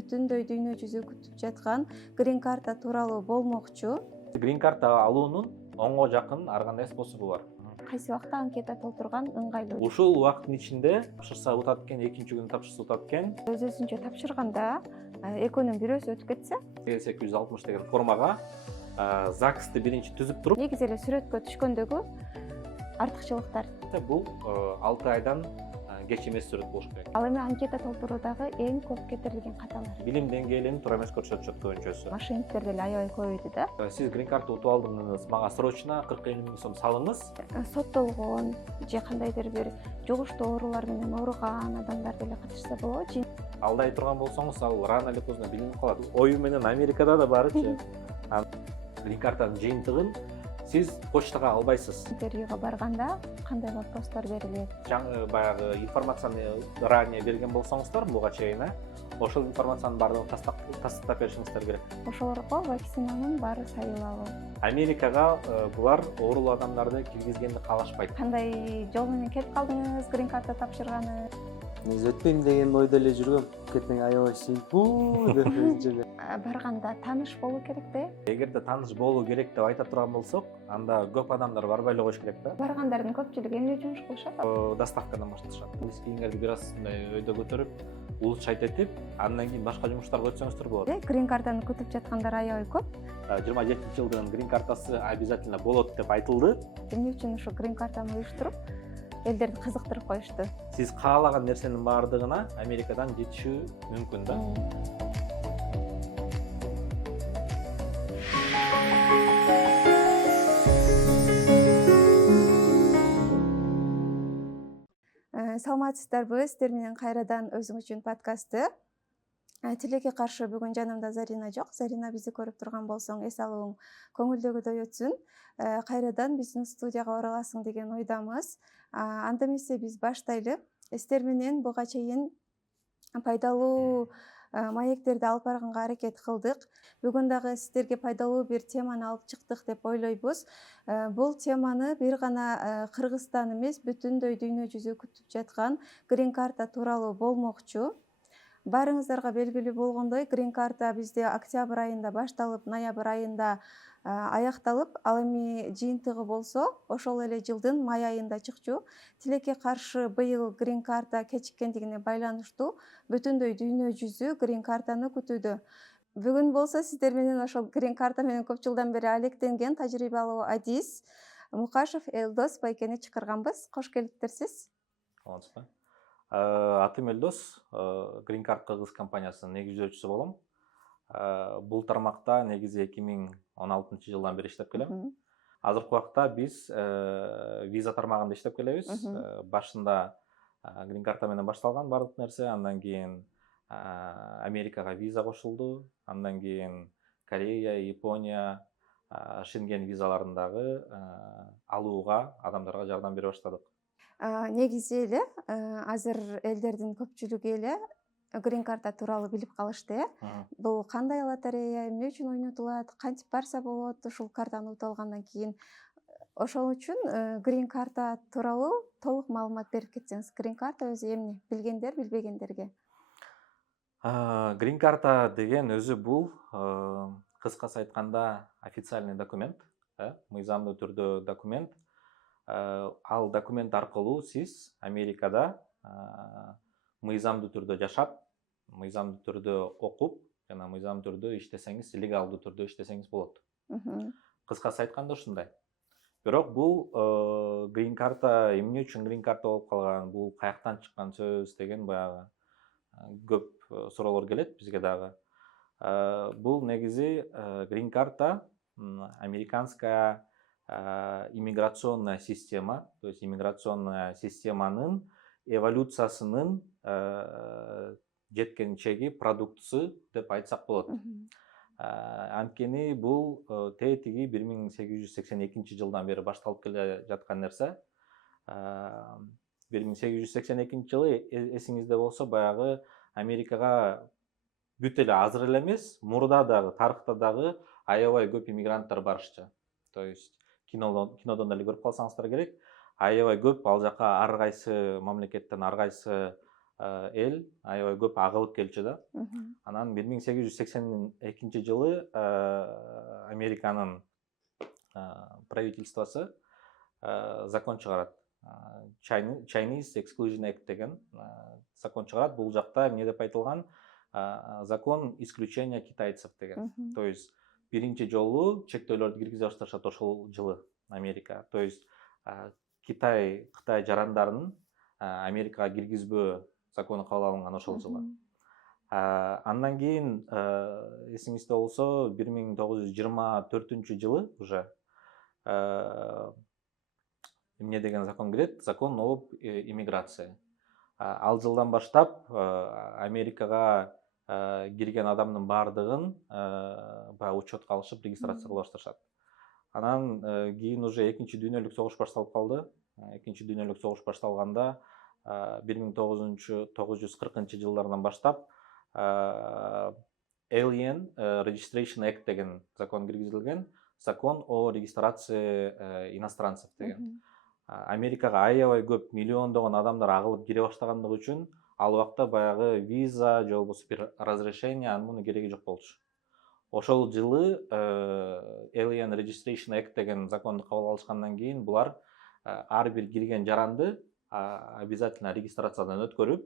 бүтүндөй дүйнө жүзү күтүп жаткан грин карта тууралуу болмокчу. Грин карта алуунун 10го жакын ар кандай способу бар. Кайсы убакта анкета толтурган ыңгайлуу. Ушул убакыттын ичинде тапшырса утат экен, экинчи күнү тапшырса утат экен. Өзүнчө тапшырганда экөөнүн бирөөсү өтүп кетсе, 860 деген формага ЗАГСты биринчи түзүп туруп, негизи эле сүрөткө түшкөндөгү артыкчылыктар. бул 6 айдан кеч эмес сүрөт болуш керек. Ал эми анкета толтуруудагы эң көп кетирилген каталар. Билим деңгээлин туура эмес көрсөтүшөт көбүнчөсү. Мошенниктер деле аябай көбөйдү да. Сиз грин карта утуп алдыңыз, мага срочно 40-50 миң сом салыңыз. Соттолгон же кандайдыр бир жугуштуу оорулар менен ооруган адамдар деле катышса болобу? Алдай турган болсоңуз, ал рано или поздно билинип калат. Ою менен Америкада да барчы. Грин картанын жыйынтыгын сиз почтага албайсыз. Интервьюга барганда кандай вопростор берилет? Жаңы баягы информацияны ранее берген болсоңуздар буга чейин, ошол информациянын баардыгын тастап беришиңиздер керек. Ошолорго вакцинанын баары сайылабы? Америкага булар оорулуу адамдарды киргизгенди каалашпайт. Кандай жол менен келип калдыңыз грин карта тапшырганы? Негизи өтпөйм деген ойдо эле жүргөм. Кетең аябай сүйүп деп жүргөм. Барганда тааныш болуу керек да. Эгерде тааныш болуу керек деп айта турган болсок, анда көп адамдар барбай эле коюш керек да. Баргандардын көпчүлүгү эмне жумуш кылышат? Доставкадан башташат. Биз кийингерди бир аз мындай өйдө көтөрүп, улут чайт этип, андан кийин башка жумуштарга өтсөңүздөр болот. Грин картаны күтүп жаткандар аябай көп. 27-жылдын грин картасы обязательно болот деп айтылды. Эмне үчүн ушу грин картаны уюштуруп, элдерди кызыктырып коюшту? Сиз каалаган нерсенин баардыгына Америкадан жетишүү мүмкүн да. Саламатсыздарбы? Сиздер менен кайрадан өзүң үчүн подкасты. Тилекке каршы бүгүн жанымда Зарина жок. Зарина бизди көрүп турган болсоң, эс алууң көңүлдөгүдөй өтсүн. Кайрадан биздин студияга ораласың деген ойдамыз. Анда эмесе биз баштайлы. Сиздер менен буга чейин пайдалуу маектерди алып барганга аракет кылдык. Бүгүн дагы сиздерге пайдалуу бир теманы алып чыктык деп ойлойбуз. Бул теманы бир гана Кыргызстан эмес, бүтүндөй дүйнө жүзү күтүп жаткан грин карта тууралуу болмокчу. Баарыңыздарга белгилүү болгондой, грин карта бизде октябрь айында башталып, ноябрь айында аякталып, ал эми жыйынтыгы болсо, ошол эле жылдын май айында чыкчу. Тилекке каршы быйыл грин карта кечиккендигине байланыштуу бүтүндөй дүйнө жүзү грин картаны күтүүдө. Бүгүн болсо сиздер менен ошол грин карта менен көп жылдан бери алектенген тажрыйбалуу адис Мукашев Элдос байкени чакырганбыз. Кош келиптерсиз. Саламатсызбы? Атым Элдос, Green Card Кыргыз компаниясынын негизчүсү болом. Бул тармакта негизи 2016 жылдан бери иштеп келем. Азыркы убакта биз виза тармагында иштеп келебиз. Башында Green Card менен башталган бардык нерсе, андан кийин Америкага виза кошулду, андан кийин Корея, Япония, Шенген визаларындагы алууга адамдарга жардам бере баштадык. Негизи эле азыр элдердин көпчүлүгү эле грин карта тууралуу билип калышты, Бул кандай лотерея, эмне үчүн ойнотулат, кантип барса болот ушул картаны утуп алгандан кийин? Ошол үчүн грин карта тууралуу толук маалымат берип кетсеңиз. Грин карта өзү эмне? Билгендер, билбегендерге. Грин карта деген өзү бул кыскасы айтканда официальный документ, мыйзамдуу түрдө документ. Ал документ аркылуу сиз Америкада мыйзамдуу түрдө жашап, мыйзамдуу түрдө окуп, жана мыйзамдуу түрдө иштесеңиз, легалдуу түрдө иштесеңиз болот. Кыскасы айтканда ушундай. Бирок бул грин карта эмне үчүн грин карта болуп калган, бул каяктан чыккан сөз деген баягы көп суроолор келет бизге дагы. Бул негизи грин карта американская иммиграционная система, то есть иммиграционная системанын эволюциясынын жеткен чеги, продуктусу деп айтсак болот. Анткени бул тетиги 1882 жылдан бери башталып келе жаткан нерсе. 1882 жылы эсиңизде болсо, баягы Америкага бүт эле азыр эле эмес, мурда дагы, тарыхта дагы аябай көп иммигранттар барышчы. То есть кинодон эле көрүп калсаңыздар керек, аябай көп ал жака ар кайсы мамлекеттен, ар кайсы эл аябай көп агылып келчү да. Мгм. Анан 1882 жылы Американын правительствосы закон чыгарат. Chinese Exclusion Act деген закон чыгарат. Бул жакта эмне деп айтылган? Закон исключения китайцев деген. Мгм. То есть биринчи жолу чектөөлөрдү киргизе башташат ошол жылы Америка. То есть Кытай жарандарын Америкага киргизбөө закону кабыл алынган ошол жылы. Мгм. Андан кийин эсиңизде болсо 1924 жылы уже эмне деген закон кирет? Закон об иммиграция. Ал жылдан баштап Америкага кирген адамдын баардыгын баягы учетко алышып регистрация кыла башташат. Анан кийин уже экинчи дүйнөлүк согуш башталып калды. Экинчи дүйнөлүк согуш башталганда 1940 жылдардан баштап Alien Registration Act деген закон киргизилген. Закон о регистрации иностранцев деген. Мгм. Америкага аябай көп миллиондогон адамдар агылып кире баштагандыгы үчүн ал убакта баягы виза же болбосо бир разрешение анын кереги жок болчу. Ошол жылы Alien Registration Act деген законду кабыл алышкандан кийин булар ар бир кирген жаранды обязательно регистрациядан өткөрүп,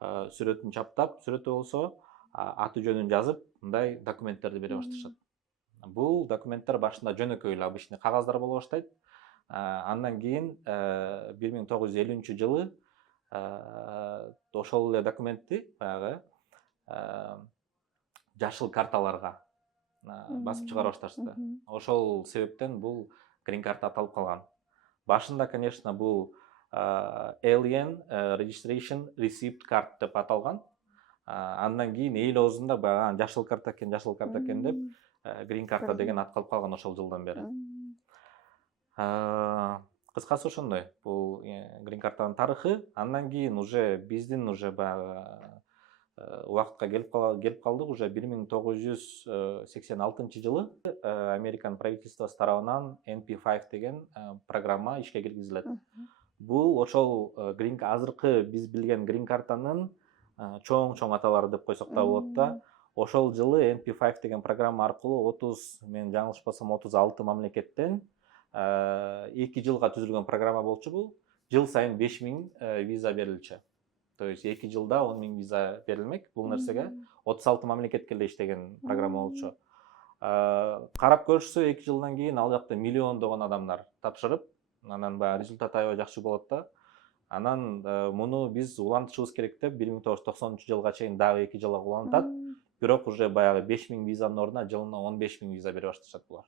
сүрөтүн чаптап, сүрөтү болсо аты жөнүн жазып, мындай документтерди бере башташат. Бул документтер башында жөнөкөй эле обычный кагаздар боло баштайт. Андан кийин 1950 жылы ошол эле документти баягы жашыл карталарга басып чыгара башташты. Мгм. Ошол себептен бул грин карта аталып калган. Башында, конечно, бул Alien Registration Receipt Card деп аталган. Андан кийин эл оозунда баягы жашыл карта экен деп грин карта деген ат калып калган ошол жылдан бери. Кыскасы ошондой. Бул грин картанын тарыхы. Андан кийин уже биздин уже баягы убакытка келип калдык. Уже 1986 жылы Американ правительствосу тарабынан NP5 деген программа ишке киргизилет. Бул ошол азыркы биз билген грин картанын чоң аталары деп койсок да болот да. Ошол жылы NP5 деген программа аркылуу мен жаңылышпасам 36 мамлекеттен 2 жылга түзүлгөн программа болчу бул. Жыл сайын 5000 виза берилчү. То есть 2 жылда 10.000 виза берилмек бул нерсеге. 36 мамлекетке эле иштеген программа болчу. Карап көрүшсө 2 жылдан кийин ал жакта миллиондогон адамдар тапшырып, анан баягы результат аябай жакшы болот да. Анан муну биз улантышыбыз керек деп 1990 жылга чейин дагы 2 жылга улантат. Бирок уже баягы 5000 визанын ордуна жылына 15.000 виза бере башташат булар.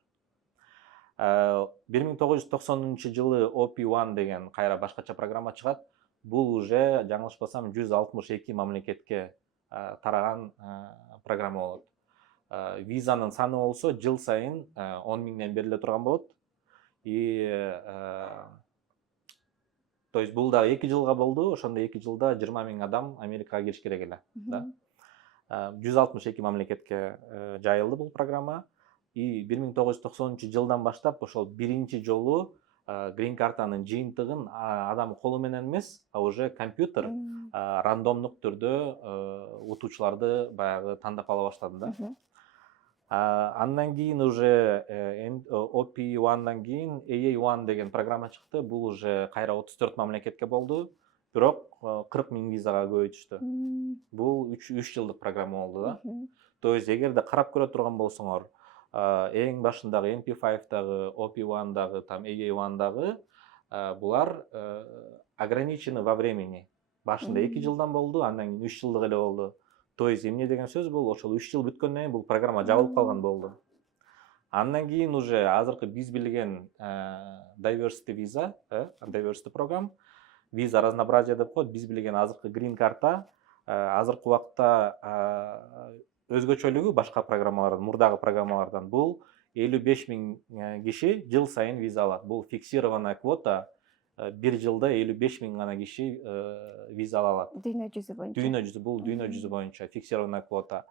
1990 жылы OP1 деген кайра башкача программа чыгат. Бул уже жаңылышпасам 162 мамлекетке тараган программа болот. Визанын саны болсо жыл сайын 10.000ден бериле турган болот. То есть бул да 2 жылга болду. Ошондо 2 жылда 20.000 адам Америкага кириш керек эле, да. 162 мамлекетке жайылды бул программа. 1990 жылдан баштап ошол биринчи жолу грин картанын жыйынтыгын адам колу менен эмес, уже компьютер рандомдук түрдө утуучуларды баягы тандап ала баштады да. Андан кийин уже OP1дан кийин AA1 деген программа чыкты. Бул уже кайра 34 мамлекетке болду. Бирок 40.000 визага көбөйтүштү. Бул 3 жылдык программа болду да. То есть эгерде карап көрө турган болсоңор, эң башындагы NP5-дагы, OP1-дагы, там AA1-дагы булар ограничены во времени. Башында 2 жылдан болду, андан кийин 3 жылдык эле болду. То есть эмне деген сөз бул? Ошол 3 жыл бүткөндөн кийин бул программа жабылып калган болду. Андан кийин уже азыркы биз билген diversity visa, diversity program, виза разнообразия деп коет. Биз билген азыркы грин карта азыркы убакта өзгөчөлүгү башка программалардан, мурдагы программалардан бул 55.000 киши жыл сайын виза алат. Бул фиксированная квота. Бир жылда 55.000 гана киши виза ала алат. Дүйнө жүзү боюнча. Бул дүйнө жүзү боюнча фиксированная квота.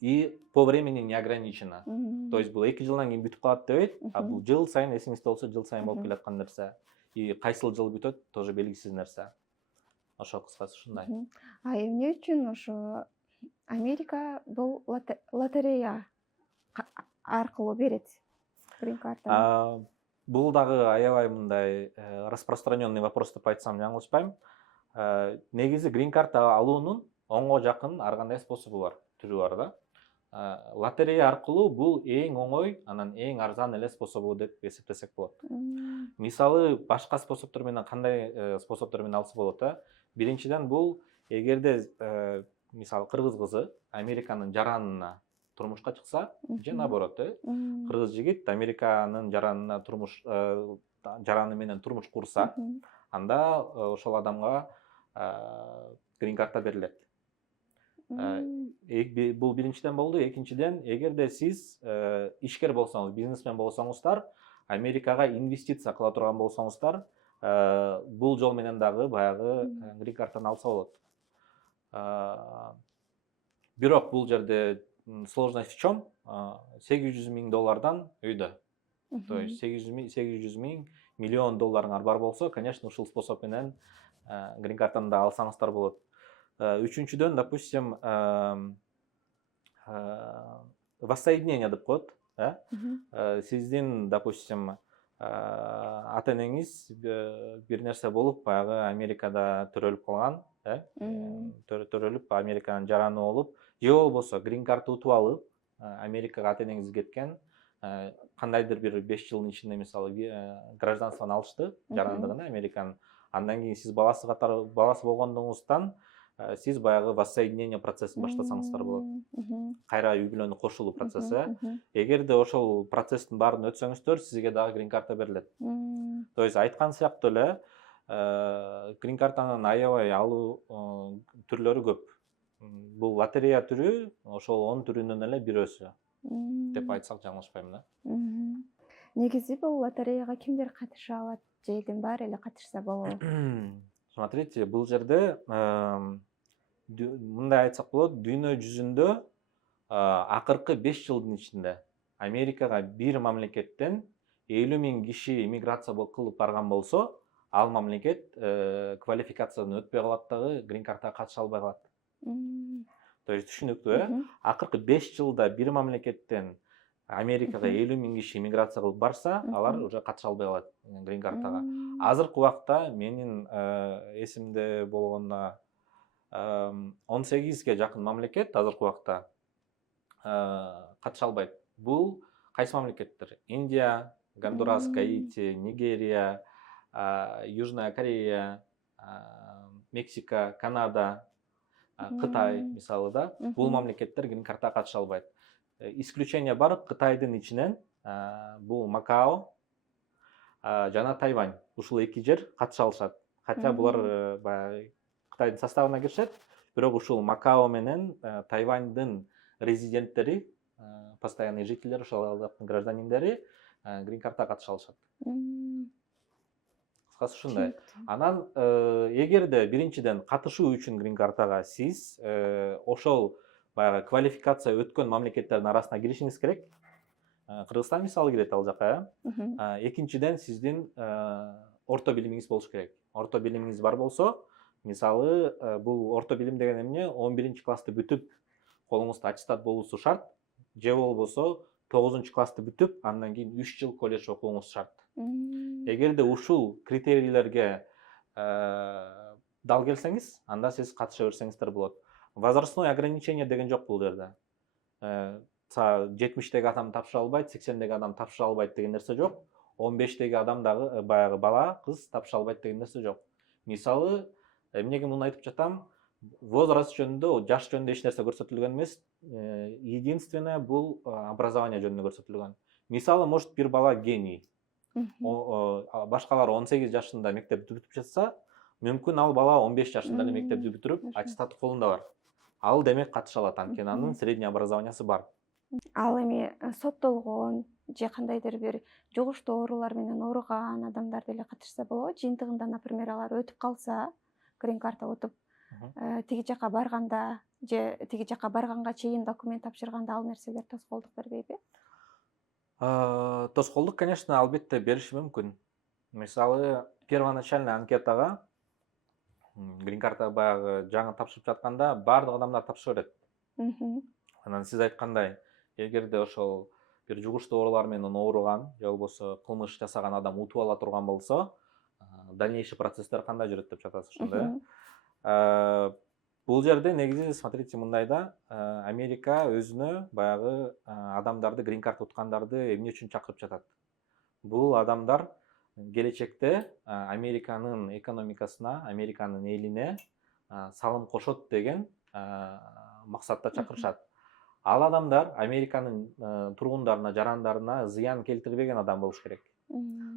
И по времени не ограничено. То есть бул 2 жылдан кийин бүтүп калат дебейт, а бул жыл сайын эсиңизде болсо жыл сайын болуп келаткан нерсе. И кайсыл жыл бүтөт тоже белгисиз нерсе. ошо кыскасы ушундай. А эмне үчүн ошо Америка бул лотерея аркылуу берет грин картаны? Бул дагы аябай мындай распространенный вопрос деп айтсам жаңылышпайм. Негизи грин карта алуунун онго жакын ар кандай способу бар, түрү бар да. Лотерея аркылуу бул эң оңой, анан эң арзан эле способу деп эсептесек болот. Мисалы башка способтор менен кандай способтор менен алса болот да? Биринчиден бул эгерде мисалы кыргыз кызы Американын жаранына турмушка чыкса, же наоборот, кыргыз жигит Американын жараны менен турмуш курса, анда ошол адамга грин карта берилет. Бул биринчиден болду. Экинчиден, эгерде сиз ишкер болсоңуз, бизнесмен болсоңуздар, Америкага инвестиция кыла турган болсоңуздар, бул жол менен дагы баягы грин картаны алса болот. Бирок бул жерде сложность в чём? $800,000 өйдө. То есть 800 миң, миллион долларыңар бар болсо, конечно, ушул способ менен грин картаны да алсаңыздар болот. Үчүнчүдөн, допустим, воссоединение деп коет. Сиздин, допустим, ата энеңиз бир нерсе болуп, баягы Америкада төрөлүп калган, төрөлүп Американын жараны болуп, же болбосо грин карта утуп алып, Америкага ата энеңиз кеткен, кандайдыр бир 5 жылдын ичинде мисалы гражданствону алышты, жарандыгын Американын. Андан кийин сиз баласы болгондугуңуздан сиз баягы воссоединение процессин баштасаңыздар болот. Кайра үй бүлөнү кошулуу процесси. Эгерде ошол процесстин баарын өтсөңүздөр, сизге дагы грин карта берилет. То есть айткан сыяктуу эле грин картанын аябай алуу түрлөрү көп. Бул лотерея түрү ошол 10 түрүнүн эле бирөөсү деп айтсак жаңылышпайм да. Негизи бул лотереяга кимдер катыша алат? Же элдин баары эле катышса болобу? Смотрите, бул жерде мындай айтсак болот, дүйнө жүзүндө акыркы 5 жылдын ичинде Америкага бир мамлекеттен 50,000 киши иммиграция кылып барган болсо, ал мамлекет квалификациядан өтпөй калат дагы, грин картага катыша албай калат. То есть түшүнүктүү, акыркы 5 жылда бир мамлекеттен Америкага 50,000 киши иммиграция кылып барса, алар уже катыша албай калат грин картага. Азыркы убакта менин эсимде болгонуна 18ге жакын мамлекет азыркы убакта катыша албайт. Бул кайсы мамлекеттер? Индия, Гондурас, Гаити, Нигерия, Южная Корея, Мексика, Канада, Кытай мисалы да. Бул мамлекеттер грин картага катыша албайт. Исключение бар, Кытайдын ичинен бул Макао жана Тайвань. Ушул эки жер катыша алышат. Хотя булар Кытайдын составына киришет, бирок ушул Макао менен Тайваньдын резиденттери, постоянный жительдер, ошол гражданиндери грин картага катыша алышат. Кыскасы ушундай. Анан эгерде биринчиден катышуу үчүн грин картага сиз ошол баягы квалификация өткөн мамлекеттердин арасына киришиңиз керек. Кыргызстан мисалы кирет ал жака. Экинчиден сиздин орто билимиңиз болуш керек. Орто билимиңиз бар болсо, мисалы бул орто билим деген эмне? 11-классты бүтүп, колуңузда аттестат болуусу шарт, же болбосо 9-классты бүтүп, андан кийин 3 жыл колледж окууңуз шарт. Эгерде ушул критерийлерге дал келсеңиз, анда сиз катыша берсеңиздер болот. Возрастной ограничение деген жок бул жерде. 70-теги адам тапшыра албайт, 80-теги адам тапшыра албайт деген нерсе жок. 15-теги адам дагы баягы бала, кыз тапшыра албайт деген нерсе жок. Мисалы, эмнеге муну айтып жатам? Возраст жөнүндө, жаш жөнүндө эч нерсе көрсөтүлгөн эмес. Единственное бул образование жөнүндө көрсөтүлгөн. Мисалы, может бир бала гений. Башкалар 18 жашында мектепти бүтүп жатса, мүмкүн ал бала 15 жашында эле мектепти бүтүрүп, аттестаты колунда бар. Ал демек катыша алат, анткени анын средний образованиясы бар. Ал эми соттолгон же кандайдыр бир жугуштуу оорулар менен ооруган адамдар деле катышса болобу? Жыйынтыгында, например, алар өтүп калса, грин карта утуп, тиги жака барганда же тиги жака барганга чейин документ тапшырганда ал нерселер тоскоолдук бербейби? Тоскоолдук, конечно, албетте бериши мүмкүн. Мисалы, первоначальный анкетага грин карта баягы жаңы тапшырып жатканда баардык адамдар тапшыра берет. Мгм. Анан сиз айткандай, эгерде ошол бир жугуштуу оорулар менен ооруган же болбосо кылмыш жасаган адам утуп ала турган болсо, дальнейший процесстер кандай жүрөт деп жатасыз ошондо, Мгм. э? Бул жерде негизи смотрите мындай да, Америка өзүнө баягы адамдарды грин карта уткандарды эмне үчүн чакырып жатат? Бул адамдар келечекте Американын экономикасына, Американын элине салым кошот деген максатта чакырышат. Ал адамдар Американын тургундарына, жарандарына зыян келтирбеген адам болуш керек.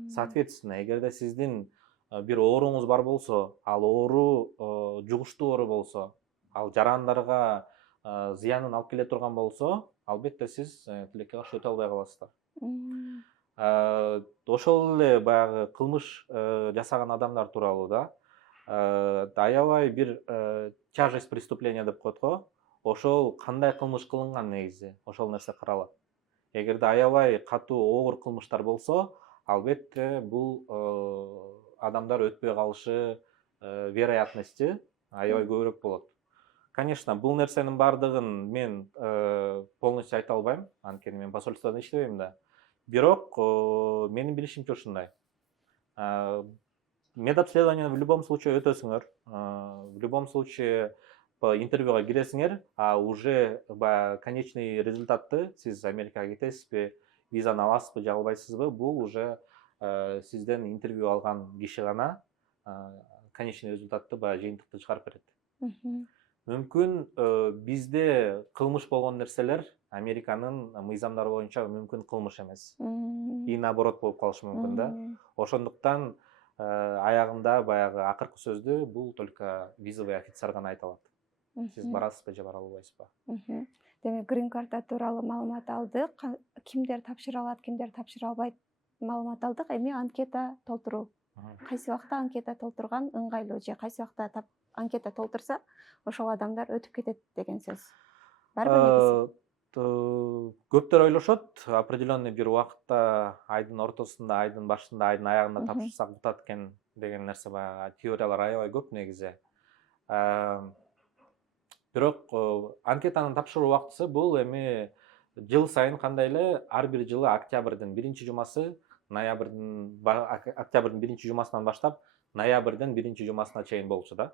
Соответственно, эгерде сиздин бир ооруңуз бар болсо, ал оору жугуштуу оору болсо, ал жарандарга зыянын алып келе турган болсо, албетте сиз тилекке каршы өтө албай каласыздар. Ошол эле баягы кылмыш жасаган адамдар тууралуу да аябай бир тяжесть преступления деп коет го. Ошол кандай кылмыш кылынган негизи, ошол нерсе каралат. Эгерде аябай катуу оор кылмыштар болсо, албетте бул адамдар өтпөй калышы вероятности аябай көбүрөөк болот. Конечно, бул нерсенин баардыгын мен полностью айта албайм, анткени мен посольстводо иштебейм да. Бирок менин билишимче ушундай. Медобследование в любом случае өтөсүңөр. В любом случае интервьюга киресиңер, а уже баягы конечный результатты сиз Америкага кетесизби, визаны аласызбы же албайсызбы, бул уже сизден интервью алган киши гана конечный результатты баягы жыйынтыкты чыгарып берет. Мүмкүн бизде кылмыш болгон нерселер Американын мыйзамдары боюнча мүмкүн кылмыш эмес. И наоборот болуп калышы мүмкүн да. Ошондуктан аягында баягы акыркы сөздү бул только визовый офицер гана айта алат. Сиз барасызбы же бара албайсызбы? Демек, грин карта тууралуу маалымат алдык. Кимдер тапшыра алат, кимдер тапшыра албайт маалымат алдык. Эми анкета толтуруу. Кайсы убакта анкета толтурган ыңгайлуу же кайсы убакта анкета толтурса, ошол адамдар өтүп кетет деген сөз. Барбы негизи? Көптөр ойлошот, определенный бир убакытта айдын ортосунда, айдын башында, айдын аягында тапшырсак утат экен деген нерсе баягы теориялар аябай көп негизи. Бирок анкетанын тапшыруу убактысы бул эми жыл сайын кандай эле ар бир жылы октябрдын 1-жумасы, октябрдын 1-жумасынан баштап ноябрдын 1-жумасына чейин болчу да.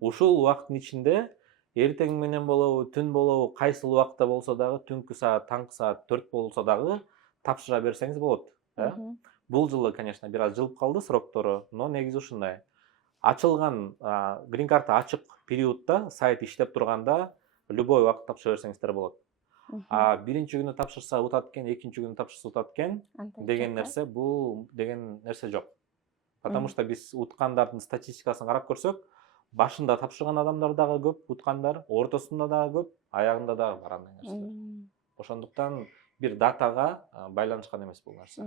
Ушул убакыттын ичинде эртең менен болобу, түн болобу, кайсыл убакта болсо дагы, түнкү саат, таңкы саат 4 болсо дагы тапшыра берсеңиз болот. Бул жылы, конечно, бир аз жылып калды сроктору, но негизи ушундай. Ачылган грин карта ачык периодда, сайт иштеп турганда, любой убакыт тапшыра берсеңиздер болот. Биринчи күнү тапшырса утат экен, экинчи күнү тапшырса утат экен деген нерсе бул деген нерсе жок. Потому что биз уткандардын статистикасын карап көрсөк, башында тапшырган адамдар дагы көп, уткандар, ортосунда дагы көп, аягында дагы бар андай нерселер. Ошондуктан бир датага байланышкан эмес бул нерсе.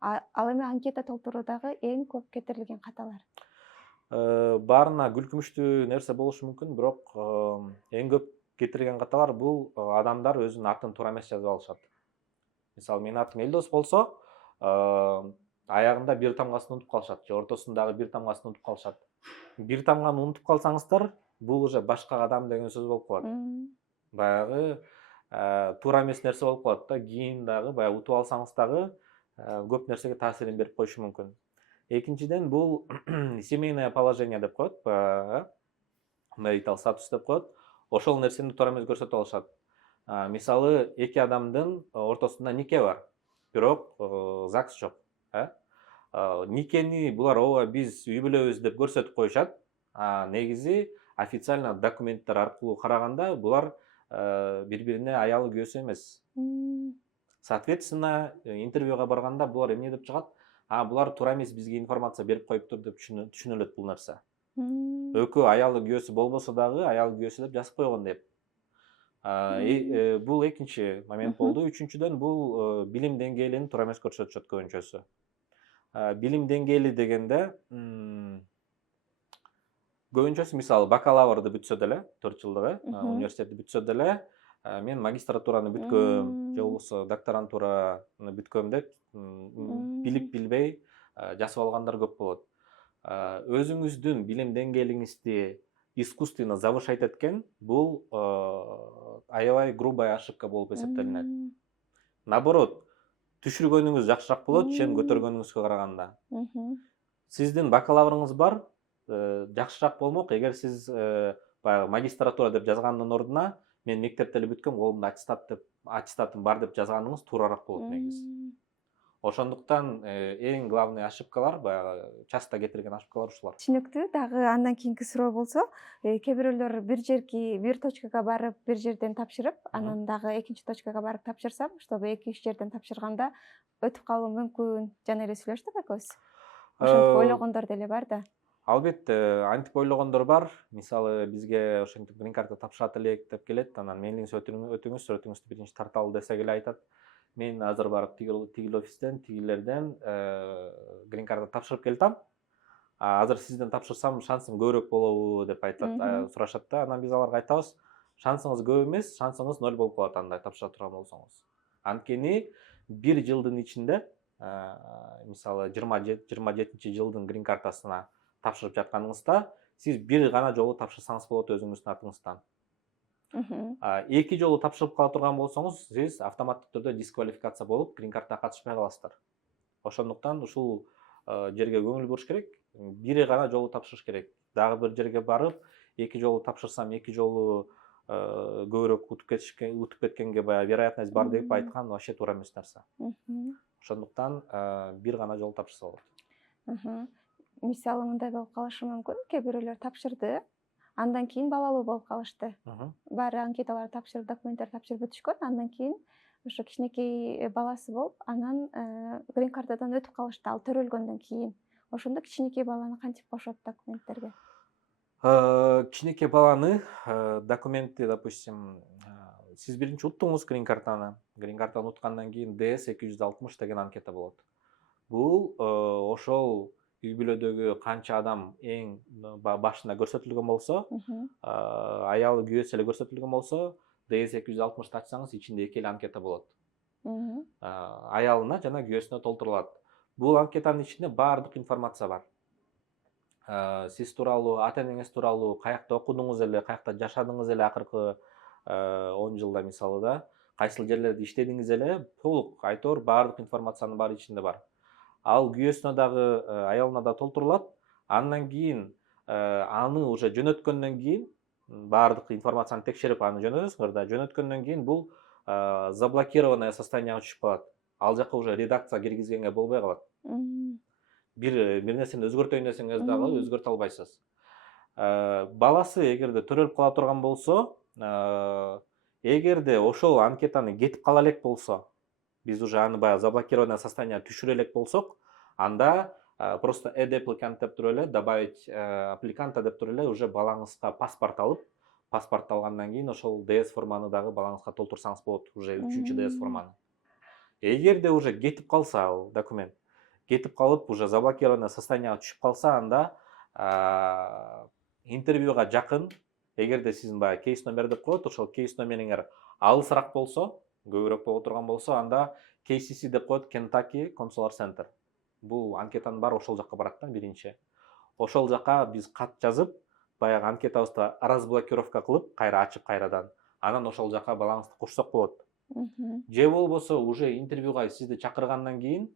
Ал эми анкета толтуруудагы эң көп кетирилген каталар? Баарына күлкүмүштүү нерсе болушу мүмкүн, бирок эң көп кетирген каталар бул адамдар өзүнүн атын туура эмес жазып алышат. Мисалы, менин атым Элдос болсо, аягында бир тамгасын унутуп калышат же ортосундагы бир тамгасын унутуп калышат. Бир тамганы унутуп калсаңыздар, бул уже башка адам деген сөз болуп калат. Баягы туура эмес нерсе болуп калат да, кийин дагы баягы утуп алсаңыз дагы көп нерсеге таасирин берип коюшу мүмкүн. Экинчиден, бул семейное положение деп коет, marital статус деп коет. Ошол нерсени туура эмес көрсөтүп алышат. Мисалы, эки адамдын ортосунда нике бар, бирок ЗАГС жок. Никени булар ооба биз үй бүлөбүз деп көрсөтүп коюшат. Негизи официально документтер аркылуу караганда булар бири-бирине аялы күйөөсү эмес. Соответственно, интервьюга барганда булар эмне деп чыгат? Булар туура эмес бизге информация берип коюптур деп түшүнүлөт бул нерсе. Экөө аялы күйөөсү болбосо дагы аялы күйөөсү деп жазып койгон деп. Бул экинчи момент болду. Үчүнчүдөн, бул билим деңгээлин туура эмес көрсөтүшөт көбүнчөсү. Билим деңгээли дегенде көбүнчөсү мисалы бакалаврды бүтсө деле, 4 жылдыгы университетти бүтсө деле, мен магистратураны бүткөм, же болбосо докторантураны бүткөм деп билип билбей жасап алгандар көп болот. өзүңүздүн билим деңгээлиңизди искусственно завышать эткен бул аябай грубая ошибка болуп эсептелинет. Наоборот, түшүргөнүңүз жакшыраак болот, ишен көтөргөнүңүзгө караганда. Сиздин бакалаврыңыз бар, жакшыраак болмок, эгер сиз баягы магистратура деп жазгандын ордуна мен мектепти эле бүткөм, колумда аттестатым бар деп жазганыңыз туурараак болот негизи. Ошондуктан эң главный ошибкалар, баягы часто кетирген ошибкалар ушулар. Түшүнүктүү. Дагы андан кийинки суроо болсо, кээ бирөөлөр бир точкага барып, бир жерден тапшырып, анан дагы экинчи точкага барып тапшырсам, чтобы 2-3 жерден тапшырганда өтүп калуу мүмкүн. Жана эле сүйлөштүк экөөбүз. Ошентип ойлогондор деле бар да. Албетте, антип ойлогондор бар. Мисалы, бизге ошентип грин карта тапшырат элек деп келет, анан мейлиңиз өтүңүз, сүрөтүңүздү биринчи тарталы десек эле айтат. Мен азыр барып тигил офистен, тигилерден грин карта тапшырып келатам. Азыр сизден тапшырсам шансым көбүрөөк болобу деп айтат, сурашат да. Анан биз аларга айтабыз, шансыңыз көп эмес, шансыңыз 0 болуп калат андай тапшыра турган болсоңуз. Анткени бир жылдын ичинде, мисалы 27 жылдын грин картасына тапшырып жатканыңызда, сиз бир гана жолу тапшырсаңыз болот өзүңүздүн атыңыздан. 2 жолу тапшырып кала турган болсоңуз, сиз автоматтык түрдө дисквалификация болуп, грин картага катышпай каласыздар. Ошондуктан ушул жерге көңүл буруш керек. Бир гана жолу тапшырыш керек. Дагы бир жерге барып, 2 жолу тапшырсам, 2 жолу көбүрөөк утуп кеткенге баягы вероятность бар деп айткан вообще туура эмес нерсе. Ошондуктан бир гана жолу тапшырса болот. Мисалы мындай болуп калышы мүмкүн. Кээ бирөөлөр тапшырды, андан кийин балалуу болуп калышты. Баары анкеталарды тапшырып, документтерди тапшырып бүтүшкөн, андан кийин ошо кичинекей баласы болуп, анан грин картадан өтүп калышты, ал төрөлгөндөн кийин. Ошондо кичинекей баланы кантип кошот документтерге? Кичинекей баланы документти, допустим, сиз биринчи уттуңуз грин картаны. Грин картаны уткандан кийин DS 260 деген анкета болот. Бул ошол үй бүлөдөгү канча адам эң башында көрсөтүлгөн болсо, аялы күйөөсү эле көрсөтүлгөн болсо, DS 260 ачсаңыз, ичинде 2 эле анкета болот. Аялына жана күйөөсүнө толтурулат. Бул анкетанын ичинде баардык информация бар. Сиз тууралуу, ата энеңиз тууралуу, каякта окудуңуз эле, каякта жашадыңыз эле акыркы 10 жылда мисалы да, кайсыл жерлерде иштедиңиз эле, толук айтор баардык информациянын баары ичинде бар. Ал күйөөсүнө дагы, аялына да толтурулат. Андан кийин аны уже жөнөткөндөн кийин, баардык информацияны текшерип аны жөнөтөсүңөр да, жөнөткөндөн кийин бул заблокированное состоянияга түшүп калат. Ал жака уже редакция киргизгенге болбой калат. Бир нерсени өзгөртөйүн десеңиз дагы өзгөртө албайсыз. Баласы эгерде төрөлүп кала турган болсо, эгерде ошол анкетаны кетип кала элек болсо, биз уже аны баягы заблокированное состоянияга түшүрө элек болсок, анда просто add applicant деп туруп эле, добавить аппликанта деп туруп эле уже балаңызга паспорт алып, паспорт алгандан кийин ошол DS форманы дагы балаңызга толтурсаңыз болот, уже 3-чү DS форманы. Эгерде уже кетип калса ал документ, кетип калып, уже заблокированное состоянияга түшүп калса, анда интервьюга жакын, эгерде сиздин баягы кейс номер деп коет, ошол кейс номериңер алысыраак болсо, көбүрөөк боло турган болсо, анда KCC деп коет, Kentucky Consular Center. Бул анкетанын баары ошол жакка барат да, биринчи. Ошол жака биз кат жазып, баягы анкетабызды разблокировка кылып, кайра ачып кайрадан, анан ошол жака балаңызды кошсок болот. Же болбосо уже интервьюга сизди чакыргандан кийин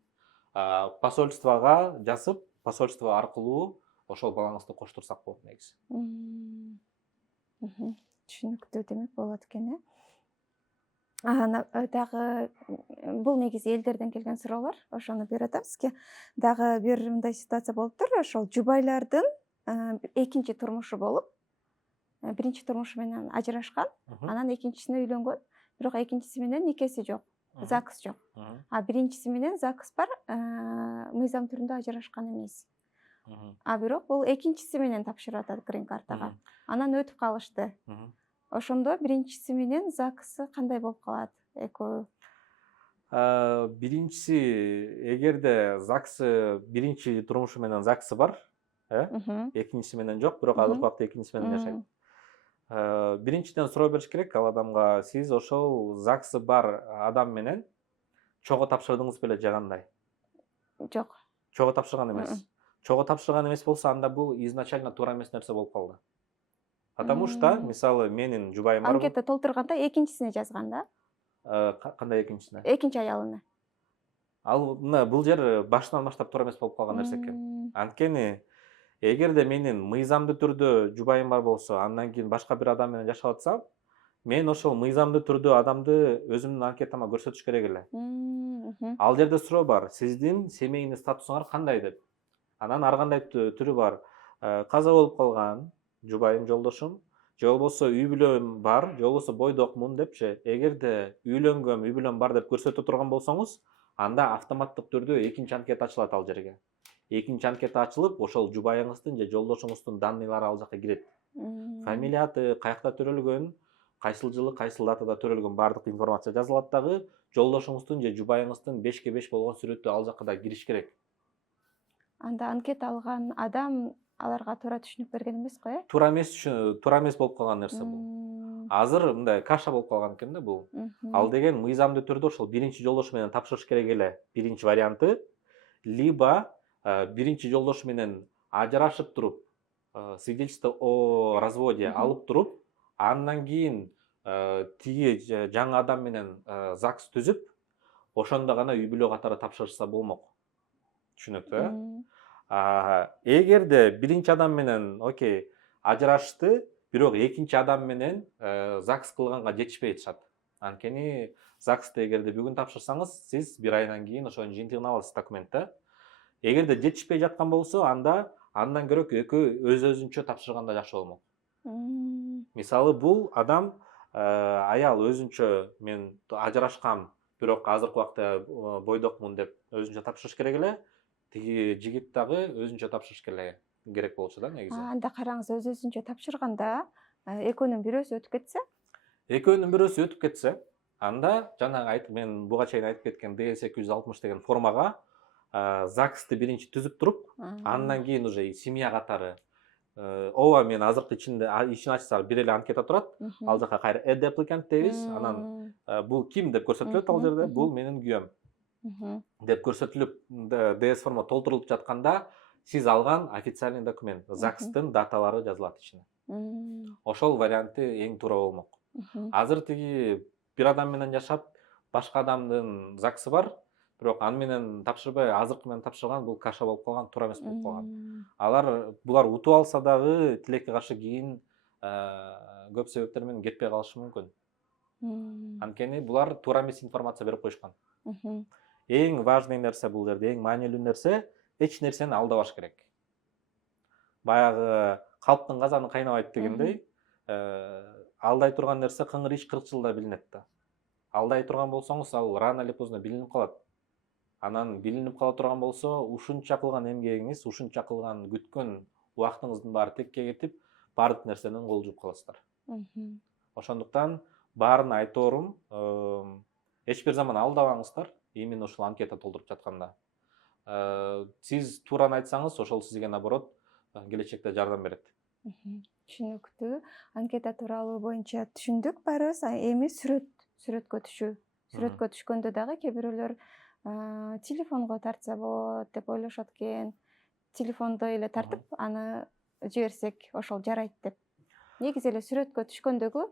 посольствого жазып, посольство аркылуу ошол балаңызды коштурсак болот негизи. Түшүнүктүү демек болот экен, Дагы бул негизи элдерден келген суроолор, ошону берип атам сизге. Дагы бир мындай ситуация болуптур, ошол жубайлардын экинчи турмушу болуп, биринчи турмушу менен ажырашкан, анан экинчисине үйлөнгөн, бирок экинчиси менен никеси жок, ЗАГС жок. А биринчиси менен ЗАГС бар, мыйзам түрүндө ажырашкан эмес. А бирок бул экинчиси менен тапшырып атат грин картага. Анан өтүп калышты. Ошондо биринчиси менен ЗАГС кандай болуп калат экөө? Биринчиси, эгерде ЗАГС биринчи турмушу менен ЗАГС бар, экинчиси менен жок, бирок азыркы убакта экинчиси менен жашайт. Биринчиден суроо бериш керек ал адамга, сиз ошол ЗАГС бар адам менен чогуу тапшырдыңыз беле же кандай? Жок. Чогуу тапшырган эмес. чогуу тапшырган эмес болсо, анда бул изначально туура эмес нерсе болуп калды. Потому что мисалы менин жубайым бар. Анкета толтурганда экинчисине жазган да? Кандай экинчисине? Экинчи аялына. Ал мына бул жер башынан баштап туура эмес болуп калган нерсе экен. Анткени эгерде менин мыйзамдуу түрдө жубайым бар болсо, андан кийин башка бир адам менен жашап атсам, мен ошол мыйзамдуу түрдө адамды өзүмдүн анкетама көрсөтүш керек эле. Ал жерде суроо бар, сиздин семейный статусуңар кандай деп. Анан ар кандай түрү бар. Каза болуп калган жубайым, жолдошум, же болбосо үй бүлөм бар, же болбосо бойдокмун депчи. Эгерде үйлөнгөм, үй бүлөм бар деп көрсөтө турган болсоңуз, анда автоматтык түрдө экинчи анкета ачылат ал жерге. Экинчи анкета ачылып, ошол жубайыңыздын же жолдошуңуздун данныйлары ал жака кирет. Фамилия аты, каякта төрөлгөн, кайсыл жылы, кайсыл датада төрөлгөн баардык информация жазылат дагы, жолдошуңуздун же жубайыңыздын 5/5 болгон сүрөтү ал жака да кириш керек. Анда анкета алган адам аларга туура түшүнүк берген эмес го, э? Туура эмес болуп калган нерсе бул. Азыр мындай каша болуп калган экен да бул. Ал деген мыйзамдуу түрдө ошол биринчи жолдош менен тапшырыш керек эле. Биринчи варианты, либо биринчи жолдош менен ажырашып туруп, свидетельство о разводе алып туруп, андан кийин тиги жаңы адам менен ЗАГС түзүп, ошондо гана үй бүлө катары тапшырышса болмок. Түшүнүктүү, э? Эгерде биринчи адам менен окей, ажырашты, бирок экинчи адам менен ЗАГС кылганга жетишпей атышат. Анткени ЗАГСты эгерде бүгүн тапшырсаңыз, сиз бир айдан кийин ошонун жыйынтыгын аласыз документте. Эгерде жетишпей жаткан болсо, андан көрө экөө өз-өзүнчө тапшырганда жакшы болмок. Мисалы бул адам аял өзүнчө мен ажырашкам, бирок азыркы убакта бойдокмун деп өзүнчө тапшырыш керек эле. Тиги жигит дагы өзүнчө тапшырыш керек болчу да негизи. Анда караңыз, өз-өзүнчө тапшырганда экөөнүн бирөөсү өтүп кетсе? Экөөнүн бирөөсү өтүп кетсе, анда жанагы мен буга чейин айтып кеткен DS-260 деген формага ЗАГСты биринчи түзүп туруп, андан кийин уже семья катары ооба мен азыркы ичин ачсак бир эле анкета турат. Ал жака кайра add applicant дейбиз. Анан бул ким деп көрсөтүлөт ал жерде. Бул менин күйөөм деп көрсөтүлүп, DS форма толтурулуп жатканда, сиз алган официальный документ, ЗАГСтын даталары жазылат ичине. Ошол варианты эң туура болмок. Азыр тиги бир адам менен жашап, башка адамдын ЗАГСы бар, бирок аны менен тапшырбай, азыркы менен тапшырган, бул каша болуп калган, туура эмес болуп калган. Булар утуп алса дагы тилекке каршы кийин көп себептер менен кетпей калышы мүмкүн. Анткени булар туура эмес информация берип коюшкан. Эң важный нерсе бул жерде, эң маанилүү нерсе, эч нерсени алдабаш керек. Баягы калптын казаны кайнабайт дегендей, алдай турган нерсе кыңыр иш 40 жылда билинет да. Алдай турган болсоңуз, ал рано или поздно билинип калат. Анан билинип кала турган болсо, ушунча кылган эмгегиңиз, ушунча кылган күткөн убактыңыздын баары текке кетип, баардык нерсенен кол жууп каласыздар. Ошондуктан баарын айторум, эч бир заман алдабаңыздар, именно ушул анкета толтуруп жатканда. Сиз туураны айтсаңыз, ошол сизге наоборот келечекте жардам берет. Түшүнүктүү. Анкета тууралуу боюнча түшүндүк баарыбыз. Эми сүрөткө түшкөндө дагы кээ бирөөлөр телефонго тартса болот деп ойлошот экен. Телефондо эле тартып, аны жиберсек ошол жарайт деп. Негизи эле сүрөткө түшкөндөгү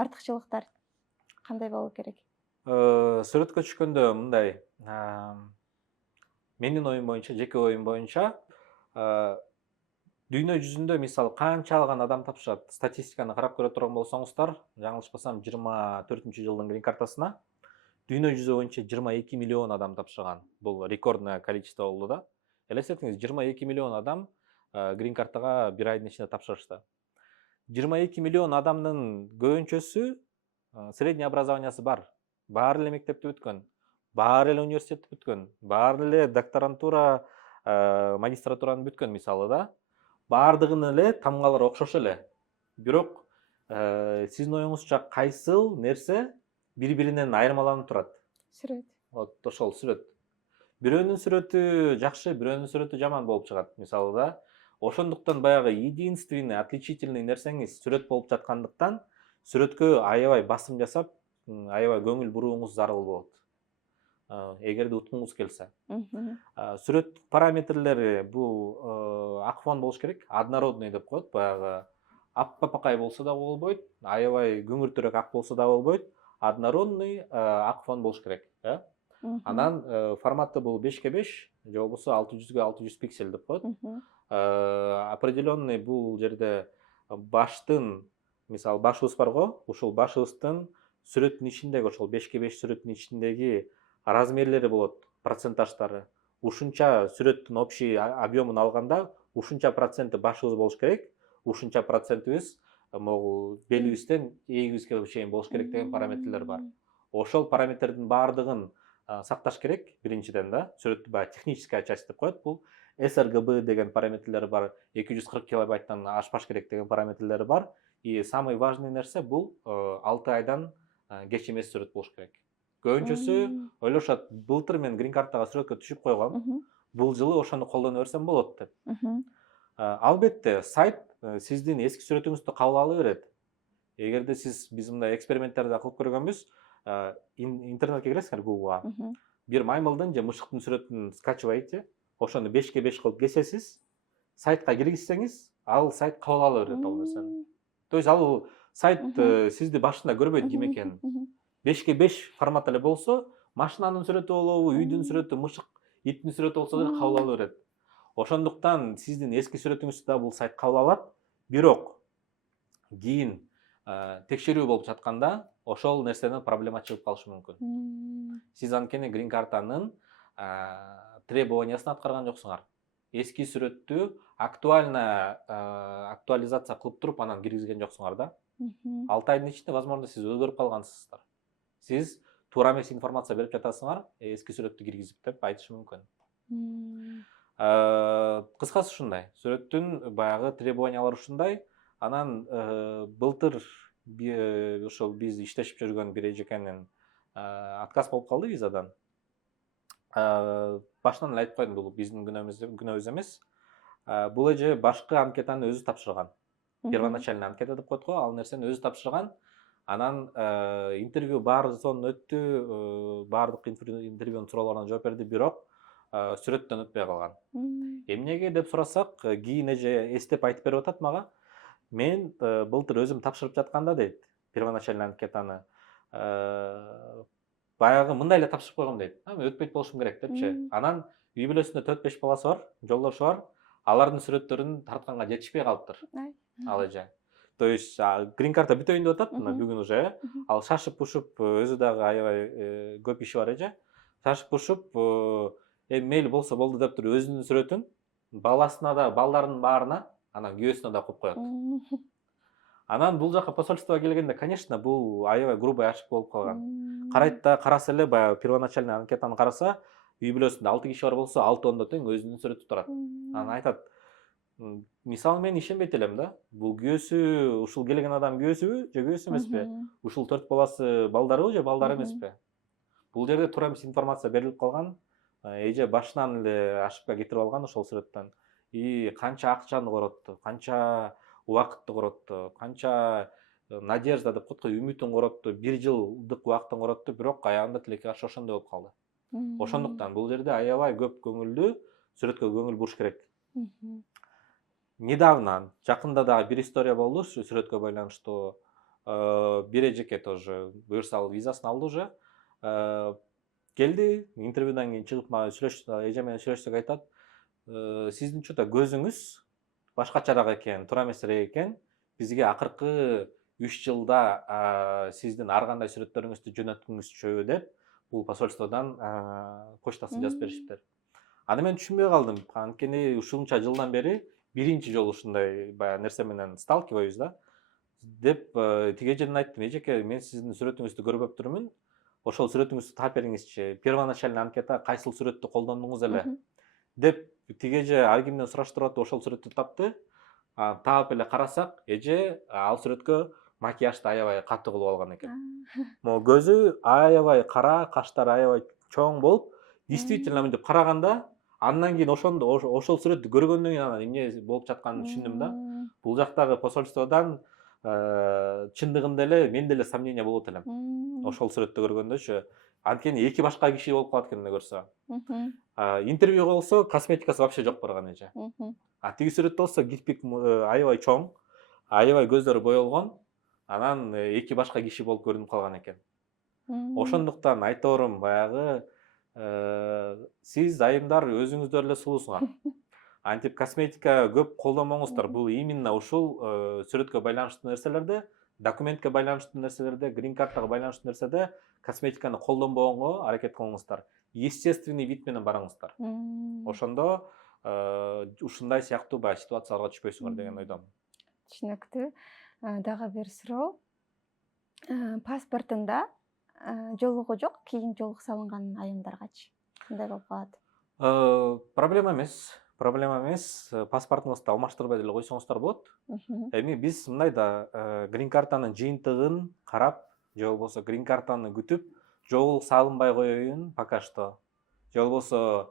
артыкчылыктар кандай болуу керек? Сүрөткө түшкөндө мындай, менин оюм боюнча, жеке оюм боюнча, дүйнө жүзүндө мисалы канчалаган адам тапшырат, статистиканы карап көрө турган болсоңуздар, жаңылышпасам 24-жылдын грин картасына дүйнө жүзү боюнча 22 миллион адам тапшырган. Бул рекордное количество болду да. Элестетиңиз, 22 миллион адам грин картага бир айдын ичинде тапшырышты. 22 миллион адамдын көбүнчөсү средний образованиясы бар. Баары эле мектепти бүткөн, баары эле университетти бүткөн, баары эле докторантура, магистратураны бүткөн мисалы да. Баардыгынын эле тамгалары окшош эле. Бирок сиздин оюңузча кайсыл нерсе бири-биринен айырмаланып турат? Сүрөт. Вот ошол сүрөт. Бирөөнүн сүрөтү жакшы, бирөөнүн сүрөтү жаман болуп чыгат мисалы да. Ошондуктан баягы единственный отличительный нерсеңиз сүрөт болуп жаткандыктан, сүрөткө аябай басым жасап, аябай көңүл бурууңуз зарыл болот. эгерде уткуңуз келсе. Мгм. Сүрөт параметрлери бул ак фон болуш керек, однородный деп коет, баягы аппакай болсо да болбойт, аябай көңүртүрөөк ак болсо да болбойт, однородный ак фон болуш керек. Мгм. Анан форматы бул 5x5 же болбосо 600x600 пиксель деп коет. Мгм. Определенный бул жерде баштын, мисалы башыбыз барго, ушул башыбыздын сүрөттүн ичиндеги ошол 5x5 сүрөттүн ичиндеги размерлери болот, процентаждары. Ушунча сүрөттүн общий объемун алганда, ушунча проценти башыбыз болуш керек, ушунча процентибиз могул белибизден ээлибизге чейин болуш керек деген параметрлер бар. Ошол параметрдин баардыгын сакташ керек биринчиден да. Сүрөттү баягы техническая часть деп коет. Бул sRGB деген параметрлери бар, 240 килобайттан ашпаш керек деген параметрлери бар. И самый важный нерсе бул 6 айдан кеч эмес сүрөт болуш керек. Көбүнчөсү ойлошот, былтыр мен грин картага сүрөткө түшүп койгом, бул жылы ошону колдоно берсем болот деп. Албетте, сайт сиздин эски сүрөтүңүздү кабыл ала берет. Эгерде сиз биз мындай эксперименттерди кылып көргөнбүз, интернетке киресиңер Google'га, бир маймылдын же мышыктын сүрөтүн скачивайте, ошону 5x5 кылып кесесиз, сайтка киргизсеңиз, ал сайт кабыл ала берет ал нерсени. То есть ал сайт сизди башында көрбөйт ким экенин. 5x5 формат эле болсо, машинанын сүрөтү болобу, үйдүн сүрөтү, мышык, иттин сүрөтү болсо деле кабыл ала берет. Ошондуктан сиздин эски сүрөтүңүздү да бул сайт кабыл алат, бирок кийин текшерүү болуп жатканда ошол нерсенин проблема чыгып калышы мүмкүн. Сиз анткени грин картанын требованиясын аткарган жоксуңар. Эски сүрөттү актуализация кылып туруп анан киргизген жоксуңар да. 6 айдын ичинде возможно сиз өзгөрүп калгансыздар. Сиз туура эмес информация берип жатасыңар, эски сүрөттү киргизип деп айтышы мүмкүн. Кыскасы ушундай. Сүрөттүн баягы требованиялары ушундай. Анан былтыр ошол биз иштешип жүргөн бир эжекенин отказ болуп калды визадан. Башынан эле айтып койдум, бул биздин күнөөбүз эмес. Бул эже башкы анкетаны өзү тапшырган. Первоначальный анкета деп коет го, ал нерсени өзү тапшырган. Анан интервью баарысын өттү, баардык интервьюнун суроолоруна жооп берди, бирок сүрөттөн өтпөй калган. Эмнеге деп сурасак, кийин эже эстеп айтып берип атат мага. Мен былтыр өзүм тапшырып жатканда дейт, первоначальный анкетаны баягы мындай эле тапшырып койгом дейт. Өтпөйт болушум керек депчи. Анан үй бүлөсүндө 4-5 баласы бар, жолдошу бар. Алардын сүрөттөрүн тартканга жетишпей калыптыр. Ал эже. То есть грин карта бүтөйүн деп атат, мына бүгүн уже. Ал шашып ушуп, өзү дагы аябай көп иши бар эже. Шашып ушуп, мейли болсо болду деп туруп өзүнүн сүрөтүн баласына да, балдарынын баарына, анан күйөөсүнө да коюп коет. Анан бул жака посольствого келгенде, конечно, бул аябай грубый ошибка болуп калган. Карайт да, караса эле баягы первоначальный анкетаны караса, үй бүлөсүндө 6 киши бар болсо, 6 тең өзүнүн сүрөтү турат. Анан айтат, мисалы мен ишенбейт элем да. Бул күйөөсү, ушул келген адам күйөөсүбү же күйөөсү эмеспи? Ушул 4 баласы балдарыбы же балдары эмеспи? Бул жерде туура эмес информация берилип калган. Эже башынан эле ошибка кетирип алган ошол сүрөттөн. И канча акчаны коротту, канча убакытты коротту, канча надежда деп коет го, үмүтүн коротту, 1 жылдык убакытын коротту, бирок аягында тилекке каршы ошондой болуп калды. Ошондуктан бул жерде аябай көп көңүлдүү сүрөткө көңүл буруш керек. Недавно, жакында дагы бир история болду сүрөткө байланыштуу. Бир эжеке тоже буюрса алып визасын алды уже. Келди, интервьюдан кийин чыгып мага эже менен сүйлөшсөк айтат, сиздин что-то көзүңүз башкачараак экен, туура эмесирээк экен. Бизге акыркы 3 жылда сиздин ар кандай сүрөттөрүңүздү жөнөткүңүзчү деп, бул посольстводон почтасын жазып беришиптир. Аны мен түшүнбөй калдым. Анткени ушунча жылдан бери биринчи жолу ушундай баягы нерсе менен сталкиваюсь да. Деп тиги эжеден айттым, эжеке, мен сиздин сүрөтүңүздү көрбөп турмун. Ошол сүрөтүңүздү таап бериңизчи. Первоначальный анкета кайсыл сүрөттү колдондуңуз эле? Деп тиги эже ар кимден сураштырып атты, ошол сүрөттү тапты. Таап эле карасак, эже ал сүрөткө макияжды аябай катуу кылып алган экен. Могу көзү аябай кара, каштары аябай чоң болуп, действительно мынтип караганда, андан кийин ошол сүрөттү көргөндөн кийин анан эмне болуп жатканын түшүндүм да. Бул жактагы посольстводон чындыгында эле мен деле сомнение болот элем. Ошол сүрөттү көргөндөчү, Анткени эки башка киши болуп калат экен да көрсө. Мгм. Интервью болсо косметикасы вообще жок барган эже. Мгм. Тиги сүрөттө болсо кирпик аябай чоң, аябай көздөрү боелгон, анан эки башка киши болуп көрүнүп калган экен. Ошондуктан айта берем, баягы сиз айымдар өзүңүздөр эле сулуусуңар. Антип косметика көп колдонбоңуздар. Бул именно ушул сүрөткө байланыштуу нерселерде, документке байланыштуу нерселерде, грин картага байланыштуу нерседе косметиканы колдонбогонго аракет кылыңыздар. Естественный вид менен барыңыздар. Ошондо ушундай сыяктуу баягы ситуацияларга түшпөйсүңөр деген ойдомун. Түшүнүктүү. Дагы бир суроо. Паспортунда жолугу жок, кийин жолук салынган айымдаргачы кандай болуп калат? Проблема эмес. Проблема эмес. Паспортуңузду алмаштырбай деле койсоңуздар болот. Эми биз мындай да грин картанын жыйынтыгын карап, же болбосо грин картаны күтүп, жолук салынбай коеюн пока что. Же болбосо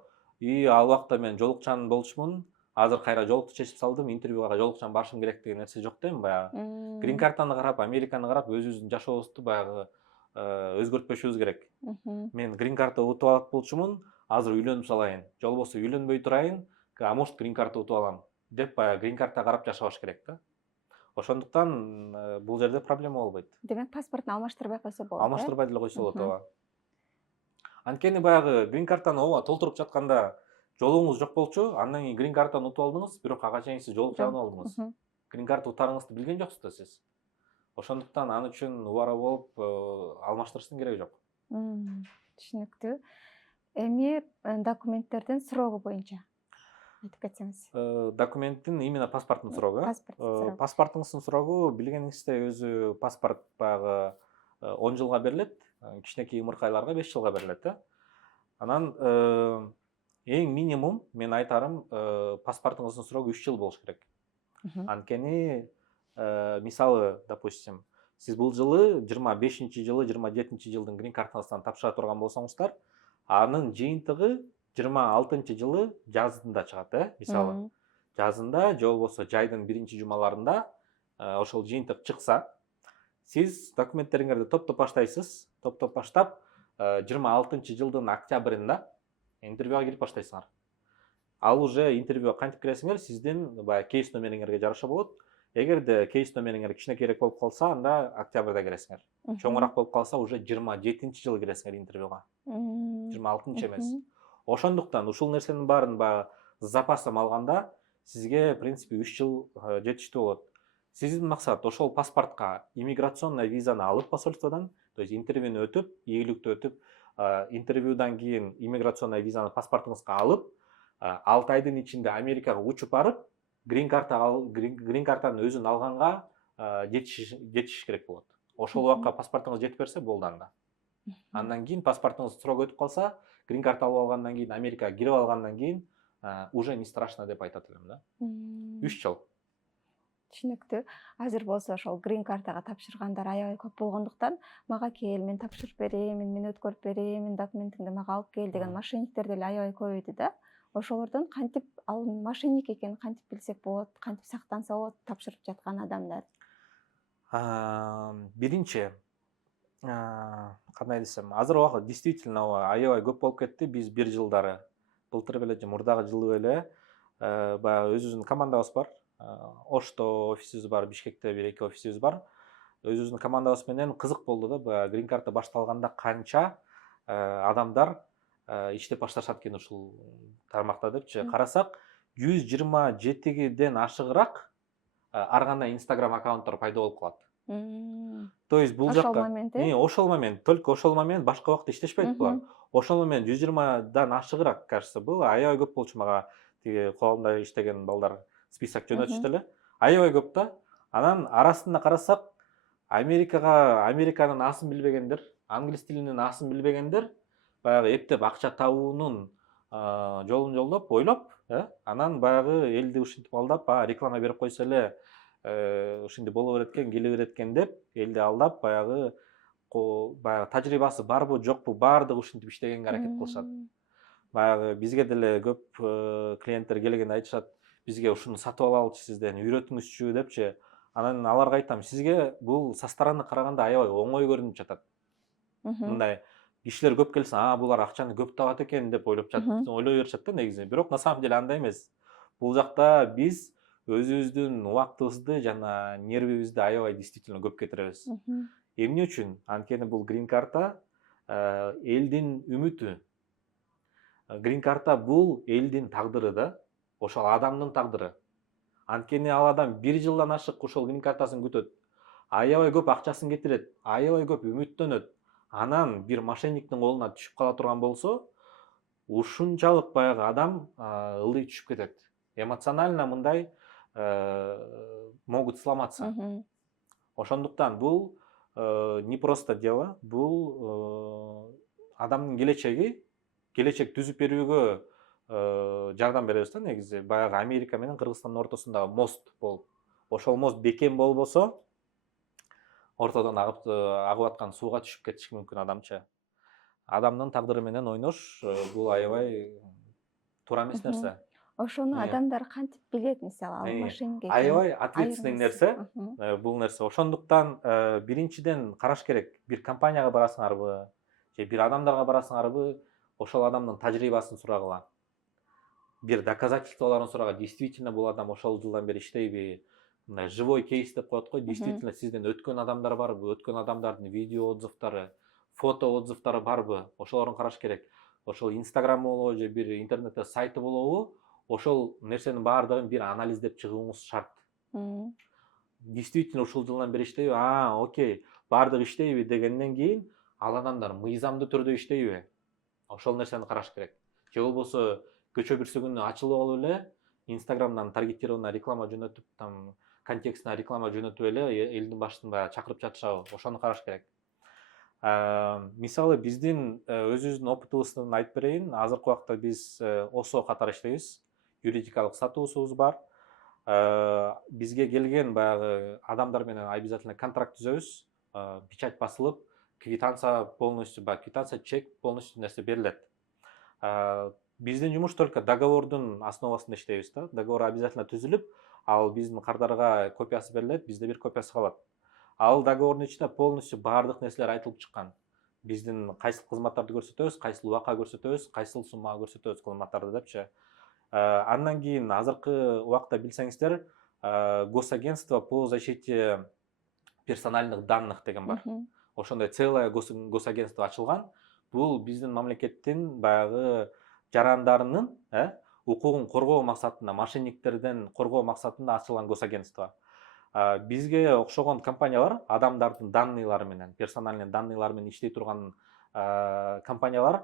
ал убакта мен жолукчан болчумун, азыр кайра жолукту чечип салдым, интервьюга жолукчан барышым керек деген нерсе жок дейм баягы. Грин картаны карап, Американы карап өзүбүздүн жашообузду баягы өзгөртпөшүбүз керек. Мен грин карта утуп алат болчумун, азыр үйлөнүп салайын, же болбосо үйлөнбөй турайын, а может грин карта утуп алам деп баягы грин карта карап жашабаш керек да. Ошондуктан бул жерде проблема болбойт. Демек паспортун алмаштырбай койсо болот. Алмаштырбай деле койсо болот, ооба. Анткени баягы грин картаны ооба толтуруп жатканда жолугуңуз жок болчу, андан кийин грин картаны утуп алдыңыз, бирок ага чейин сиз жолук жагынып алдыңыз. Грин карта утарыңызды билген жоксуз да сиз. Ошондуктан аны үчүн убара болуп алмаштырыштын кереги жок. Түшүнүктүү. Эми документтердин срогу боюнча айтып кетсеңиз. Документтин именно паспорттун срогу. Паспортуңуздун срогу билгениңиздей өзү паспорт баягы 10 жылга берилет, кичинекей ымыркайларга 5 жылга берилет да. Анан эң минимум мен айтарым паспортуңуздун срогу 3 жыл болуш керек. Анткени мисалы, допустим, сиз бул жылы 25-жылы, 27-жылдын грин картасынан тапшыра турган болсоңуздар, анын жыйынтыгы 26-жылы жазында чыгат, мисалы. Жазында же болбосо жайдын биринчи жумаларында ошол жыйынтык чыкса, сиз документтериңерди топтоп баштайсыз. Топтоп баштап 26-жылдын октябрында интервьюга кирип баштайсыңар. Ал уже интервьюга кантип киресиңер, сиздин баягы кейс номериңерге жараша болот. Эгерде кейс номериңер кичинекейирээк болуп калса, анда октябрда киресиңер. Чоңураак болуп калса, уже 27-жылы киресиңер интервьюга. 26 эмес. Ошондуктан ушул нерсенин баарын баягы запасым алганда, сизге в принципе 3 жыл жетиштүү болот. Сиздин максат ошол паспортко иммиграционный визаны алып посольстводон, то есть интервьюну өтүп, ийгиликтүү өтүп, интервьюдан кийин иммиграционный визаны паспортуңузга алып, 6 айдын ичинде Америкага учуп барып, грин картанын өзүн алганга жетишиш керек болот. Ошол убакка паспортуңуз жетип берсе болду анда. Андан кийин паспортуңуз срок өтүп калса, грин карта алып алгандан кийин, Америкага кирип алгандан кийин уже не страшно деп айтат элем да. 3 жыл. Түшүнүктүү. Азыр болсо ошол грин картага тапшыргандар аябай көп болгондуктан, мага кел, мен тапшырып берейин, мен өткөрүп берейин, документиңди мага алып кел деген мошенниктер деле аябай көбөйдү да. Ошолордон кантип ал мошенник экенин кантип билсек болот, кантип сактанса болот тапшырып жаткан адамдар? Биринчи, кандай десем, азыр убакыт действительно аябай көп болуп кетти. Биз бир жылдары, былтыр беле же мурдагы жылы беле баягы өзүбүздүн командабыз бар. Ошто офисибиз бар, Бишкекте 1-2 офисибиз бар. Өзүбүздүн командабыз менен кызык болду да, баягы грин карта башталганда канча адамдар иштеп башташат экен ушул тармакта депчи карасак, 127ден ашыгыраак ар кандай Instagram аккаунттар пайда болуп калат. То есть бул жакка ошол момент, только ошол момент, башка убакта иштешпейт булар. Ошол момент 120дан ашыгыраак, кажется, был. Аябай көп болчу, мага тиги коомдо иштеген балдар список жөнөтүштү эле. Аябай көп да. Анан арасында карасак, Американын асын билбегендер, англис тилинин асын билбегендер баягы эптеп акча табуунун жолун жолдоп, ойлоп, анан баягы элди ушинтип алдап, реклама берип койсо эле ушинтип боло берет экен, келе берет экен деп, элди алдап, баягы тажрыйбасы барбы, жокпу, баардыгы ушинтип иштегенге аракет кылышат. Баягы бизге деле көп клиенттер келгенде айтышат, бизге ушуну сатып алалычы сизден, үйрөтүңүзчү депчи. Анан аларга айтам, сизге бул со стороны караганда аябай оңой көрүнүп жатат. Мындай кишилер көп келсе, булар акчаны көп табат экен деп ойлой беришет да негизи. Бирок на самом деле андай эмес. Бул жакта биз өзүбүздүн убактыбызды жана нервибизди аябай действительно көп кетиребиз. Эмне үчүн? Анткени бул грин карта элдин үмүтү. Грин карта бул элдин тагдыры да, ошол адамдын тагдыры. Анткени ал адам 1 жылдан ашык ошол грин картасын күтөт. Аябай көп акчасын кетирет, аябай көп үмүттөнөт. Анан бир мошенниктин колуна түшүп кала турган болсо, ушунчалык баягы адам ылдый түшүп кетет. Эмоционально мындай могут сломаться. Ошондуктан бул не просто дело, бул адамдын келечек түзүп берүүгө жардам беребиз да негизи. Баягы Америка менен Кыргызстандын ортосундагы мост болуп. Ошол мост бекем болбосо, ортодон агып аткан сууга түшүп кетиши мүмкүн адамча. Адамдын тагдыры менен ойнош бул аябай туура эмес нерсе. Ошону адамдар кантип билет, мисалы, ал мошенник экенин? Аябай ответственный нерсе бул нерсе. Ошондуктан биринчиден караш керек. Бир компанияга барасыңарбы, же бир адамдарга барасыңарбы, ошол адамдын тажрыйбасын сурагыла. Бир доказательстволорун сурага, действительно бул адам ошол жылдан бери иштейби? Мындай живой кейс деп коет го, действительно сизден өткөн адамдар барбы? Өткөн адамдардын видео отзывдары, фото отзывдары барбы? Ошолорун караш керек. Ошол Instagram болобу же бир интернетте сайты болобу, ошол нерсенин баардыгын бир анализдеп чыгууңуз шарт. Действительно ушул жылдан бери иштейби? Окей, баардыгы иштейби дегенден кийин ал адамдар мыйзамдуу түрдө иштейби? Ошол нерсени караш керек. Же болбосо көчө бирсү күнү ачылып алып эле Instagramдан таргетированный реклама жөнөтүп, там контекстная реклама жөнөтүп эле элдин башын баягы чакырып жатышабы? Ошону караш керек. Мисалы биздин өзүбүздүн опытыбыздан айтып берейин. Азыркы убакта биз ОСО катары иштейбиз. Юридикалык статусубуз бар. Бизге келген баягы адамдар менен обязательно контракт түзөбүз. Печать басылып, квитанция полностью, квитанция, чек полностью нерсе берилет. Биздин жумуш только договордун основасында иштейбиз да. Договор обязательно түзүлүп, ал биздин кардарга копиясы берилет, бизде бир копиясы калат. Ал договордун ичинде полностью баардык нерселер айтылып чыккан. Биздин кайсыл кызматтарды көрсөтөбүз, кайсыл убакка көрсөтөбүз, кайсыл суммага көрсөтөбүз кызматтарды депчи. Андан кийин азыркы убакта билсеңиздер, Госагентство по защите персональных данных деген бар. Ошондой целое госагентство ачылган. Бул биздин мамлекеттин баягы жарандарынын укугун коргоо максатында, мошенниктерден коргоо максатында ачылган госагентство. Бизге окшогон компаниялар адамдардын данныйлары менен, персональный данныйлары менен иштей турган компаниялар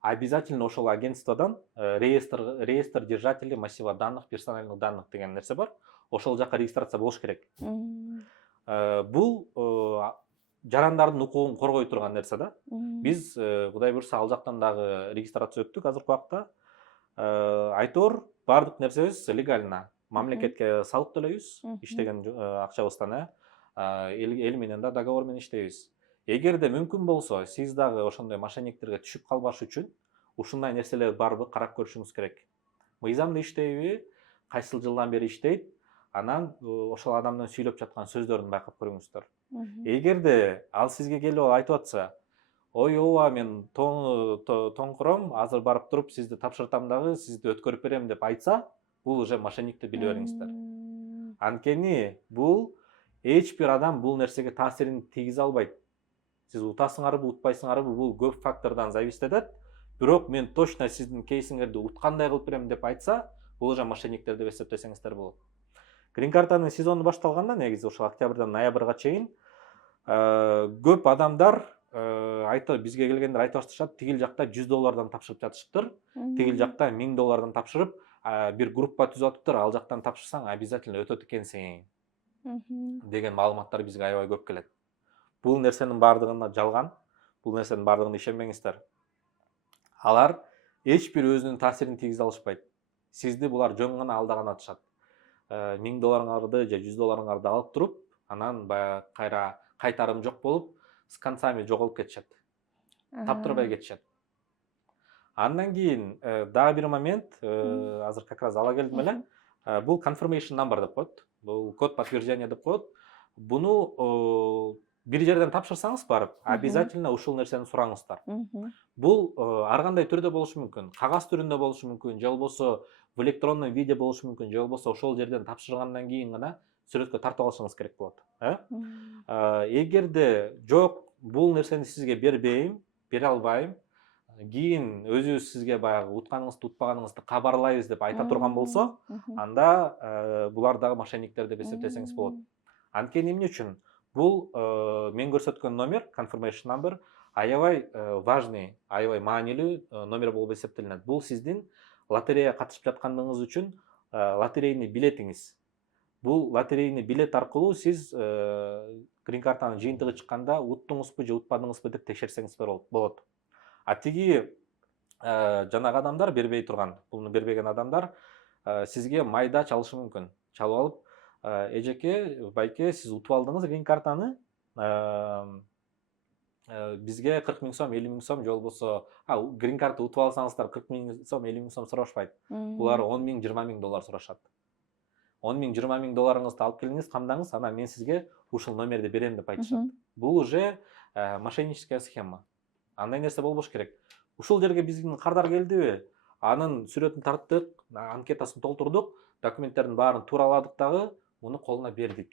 обязательно ошол агентстводан реестр держателей массива данных, персональных данных деген нерсе бар. Ошол жака регистрация болуш керек. Бул жарандардын укугун коргой турган нерсе да. Биз Кудай буйрса ал жактан дагы регистрация өттүк азыркы убакта. Айтор баардык нерсебиз легально. Мамлекетке салык төлөйбүз, иштеген акчабыздан, эл менен да договор менен иштейбиз. Эгерде мүмкүн болсо, сиз дагы ошондой мошенниктерге түшүп калбаш үчүн ушундай нерселер барбы карап көрүшүңүз керек. Мыйзамдуу иштейби, кайсыл жылдан бери иштейт, анан ошол адамдын сүйлөп жаткан сөздөрүн байкап көрүңүздөр. Эгерде ал сизге келип айтып атса, ой ооба мен тоңкуром, азыр барып туруп сизди тапшыртам дагы, сизди өткөрүп берем деп айтса, бул уже мошенник деп биле бериңиздер. Анткени бул эч бир адам бул нерсеге таасирин тийгизе албайт. Сиз утасыңарбы, утпайсыңарбы, бул көп фактордон зависит этет. Бирок мен точно сиздин кейсиңерди уткандай кылып берем деп айтса, бул уже мошенниктер деп эсептесеңиздер болот. Грин картанын сезону башталганда, негизи ошол октябрдан ноябрга чейин көп адамдар бизге келгендер айтып башташат, тигил жакта $100 тапшырып жатышыптыр, тигил жакта $1000 тапшырып, бир группа түзүп атыптыр, ал жактан тапшырсаң обязательно өтөт экенсиң деген маалыматтар бизге аябай көп келет. Бул нерсенин баардыгына жалган, бул нерсенин баардыгына ишенбеңиздер. Алар эч бир өзүнүн таасирин тийгизе алышпайт. Сизди булар жөн гана алдаган атышат. $1000 же $100 алып туруп, анан баягы кайра кайтарым жок болуп, с концами жоголуп кетишет. Таптырбай кетишет. Андан кийин дагы бир момент, азыр как раз ала келдим эле. Бул confirmation number деп коет. Бул код подтверждения деп коет. Буну бир жерден тапшырсаңыз барып, Мгм. обязательно ушул нерсени сураңыздар. Мгм. Бул ар кандай түрдө болушу мүмкүн. Кагаз түрүндө болушу мүмкүн, же болбосо в электронный виде болушу мүмкүн, же болбосо ошол жерден тапшыргандан кийин гана сүрөткө тартып алышыңыз керек болот. Мм. Эгерде жок, бул нерсени сизге бербейм, бере албайм, кийин өзүбүз сизге баягы утканыңызды утпаганыңызды кабарлайбыз деп айта турган болсо, Мгм. анда булар дагы мошенниктер деп эсептесеңиз болот. Анткени эмне үчүн? Бул мен көрсөткөн номер, confirmation number, аябай важный, аябай маанилүү номер болуп эсептелинет. Бул сиздин лотереяга катышып жаткандыгыңыз үчүн лотерейный билетиңиз. Бул лотерейный билет аркылуу сиз грин картанын жыйынтыгы чыкканда уттуңузбу же утпадыңызбы деп текшерсеңиз болот. А тиги жанагы адамдар бербей турган, буну бербеген адамдар сизге майда чалышы мүмкүн. Чалып алып, эжеке, байке, сиз утуп алдыңыз грин картаны, бизге 40 000 сом, 50 000 сом, же болбосо, грин карта утуп алсаңыздар 40 000 сом, 50 000 сом сурашпайт. Булар 10 000, 20 000 доллар сурашат. 10 000, 20 000 долларыңызды алып келиңиз, камдаңыз, анан мен сизге ушул номерди берем деп айтышат. Бул уже мошенническая схема. Андай нерсе болбош керек. Ушул жерге биздин кардар келдиби? Анын сүрөтүн тарттык, анкетасын толтурдук, документтердин баарын туураладык дагы, муну колуна бердик.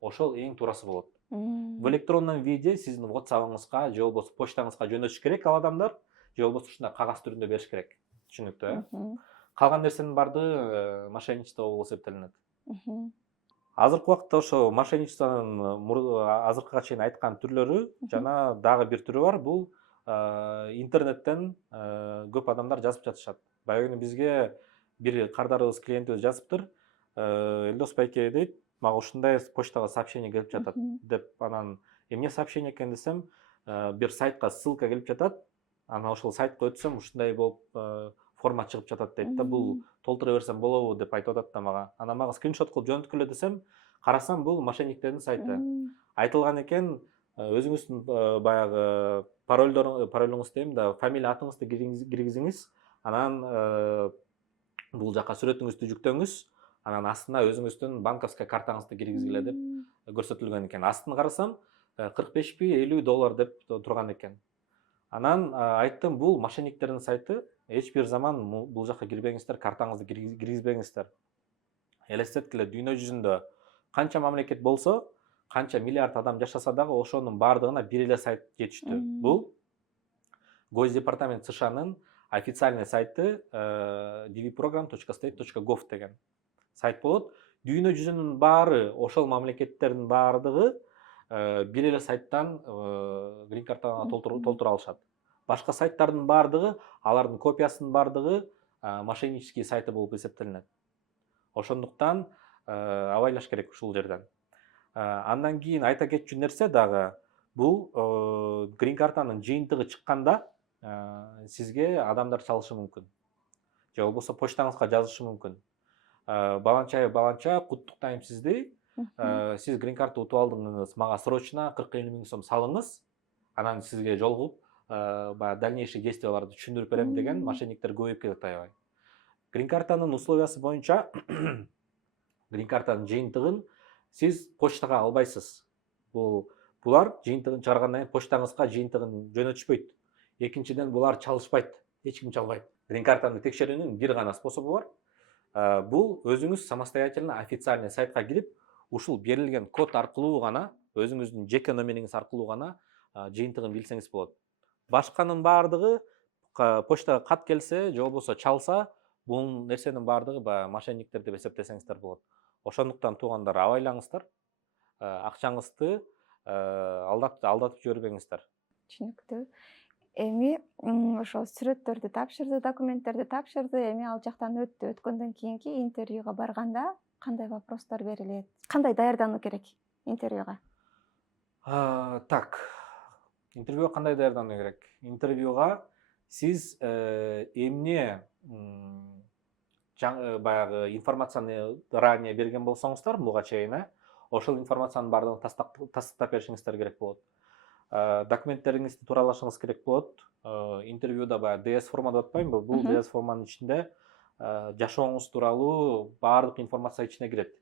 Ошол эң туурасы болот. В электронном виде сиздин WhatsApp-ыңызга же болбосо почтаңызга жөнөтүш керек ал адамдар, же болбосо ушундай кагаз түрүндө бериш керек. Түшүнүктүү, Калган нерсенин баардыгы мошенничество болуп эсептелинет. Азыркы убакта ошо мошенничествонун азыркыга чейин айткан түрлөрү жана дагы бир түрү бар. Бул интернеттен көп адамдар жазып жатышат. Баягы күнү бизге бир кардарыбыз, клиентибиз жазыптыр. Элдос байке дейт, мага ушундай почтага сообщение келип жатат деп, анан эмне сообщение экен десем, бир сайтка ссылка келип жатат. Анан ошол сайтка өтсөм ушундай болуп форма чыгып жатат дейт да, бул толтура берсем болобу деп айтып атат да мага. Анан мага скриншот кылып жөнөткүлө десем, карасам бул мошенниктердин сайты. Айтылган экен, өзүңүздүн баягы паролуңузду дейм да, фамилия атыңызды киргизиңиз, анан бул жака сүрөтүңүздү жүктөңүз, анан астына өзүңүздүн банковский картаңызды киргизгиле деп көрсөтүлгөн экен. Астын карасам 45 пи 50 доллар деп турган экен. Анан айттым, бул мошенниктердин сайты, эч бир заман бул жака кирбеңиздер, картаңызды киргизбеңиздер. Элестеткиле, дүйнө жүзүндө канча мамлекет болсо, канча миллиард адам жашаса дагы ошонун баардыгына бир эле сайт жетиштүү. Бул Госдепартамент США-нын официальный сайты dvprogram.state.gov деген сайт болот. Дүйнө жүзүнүн баары, ошол мамлекеттердин баардыгы бир эле сайттан грин картаны толтура алышат. Башка сайттардын баардыгы, алардын копиясынын баардыгы мошеннический сайты болуп эсептелинет. Ошондуктан абайлаш керек ушул жерден. Андан кийин айта кетчү нерсе дагы, бул грин картанын жыйынтыгы чыкканда сизге адамдар чалышы мүмкүн. Же болбосо почтаңызга жазышы мүмкүн. Баланча, куттуктайм сизди. Сиз грин карта утуп алдыңыз, мага срочно 40-50 000 сом салыңыз. Анан сизге жолугуп, дальнейший действияларды түшүндүрүп берем деген мошенниктер көбөйүп кетет аябай. Грин картанын условиясы боюнча грин картанын жыйынтыгын сиз почтага албайсыз. Булар жыйынтыгын чыгаргандан кийин почтаңызга жыйынтыгын жөнөтүшпөйт. Экинчиден, булар чалышпайт. Эч ким чалбайт. Грин картаны текшерүүнүн бир гана способу бар. Бул өзүңүз самостоятельно официальный сайтка кирип, ушул берилген код аркылуу гана, өзүңүздүн жеке номериңиз аркылуу гана жыйынтыгын билсеңиз болот. Башканын баардыгы, почтага кат келсе, же болбосо чалса, бул нерсенин баардыгы мошенниктер деп эсептесеңиздер болот. Ошондуктан туугандар, абайлаңыздар, акчаңызды алдатып жибербеңиздер. Түшүнүктүү. Эми ошол сүрөттөрдү тапшырды, документтерди тапшырды, эми ал жактан өттү. Өткөндөн кийинки интервьюга барганда кандай вопростор берилет? Кандай даярдануу керек интервьюга? Так, интервьюга кандай даярдануу керек? Интервьюга сиз эмне баягы информацияны ранее берген болсоңуздар, буга чейин, ошол информациянын баардыгын тастыктап беришиңиздер керек болот. Документтериңизди тууралашыңыз керек болот. Интервьюда DS форма деп атпаймынбы? Бул DS форманын ичинде жашооңуз тууралуу баардык информация ичине кирет.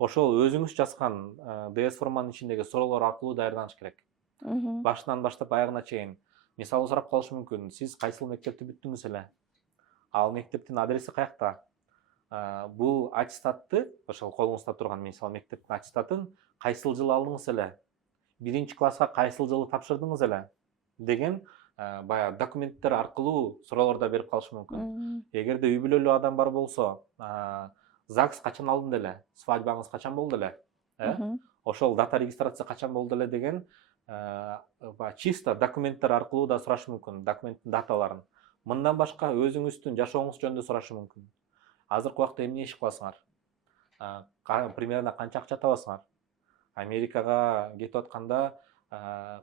ошол өзүңүз жазган ds форманын ичиндеги суроолор аркылуу даярданыш керек. Башынан баштап аягына чейин. Мисалы сурап калышы мүмкүн. Сиз кайсыл мектепти бүттүңүз эле? Ал мектептин адреси каякта? Бул аттестатты, ошол колуңузда турган мисалы мектептин аттестатын кайсыл жылы алдыңыз эле? Биринчи класска кайсыл жылы тапшырдыңыз эле? Деген баягы документтер аркылуу суроолор да берип калышы мүмкүн. Эгерде үй бүлөлүү адам бар болсо, ЗАГС качан алдың эле? Свадьбаңыз качан болду эле? Ошол дата регистрация качан болду эле деген чисто документтер аркылуу да сурашы мүмкүн, документтин даталарын. Мындан башка өзүңүздүн жашооңуз жөнүндө сурашы мүмкүн. Азыркы убакта эмне иш кыласыңар? Примерно канча акча табасыңар? Америкага кетип атканда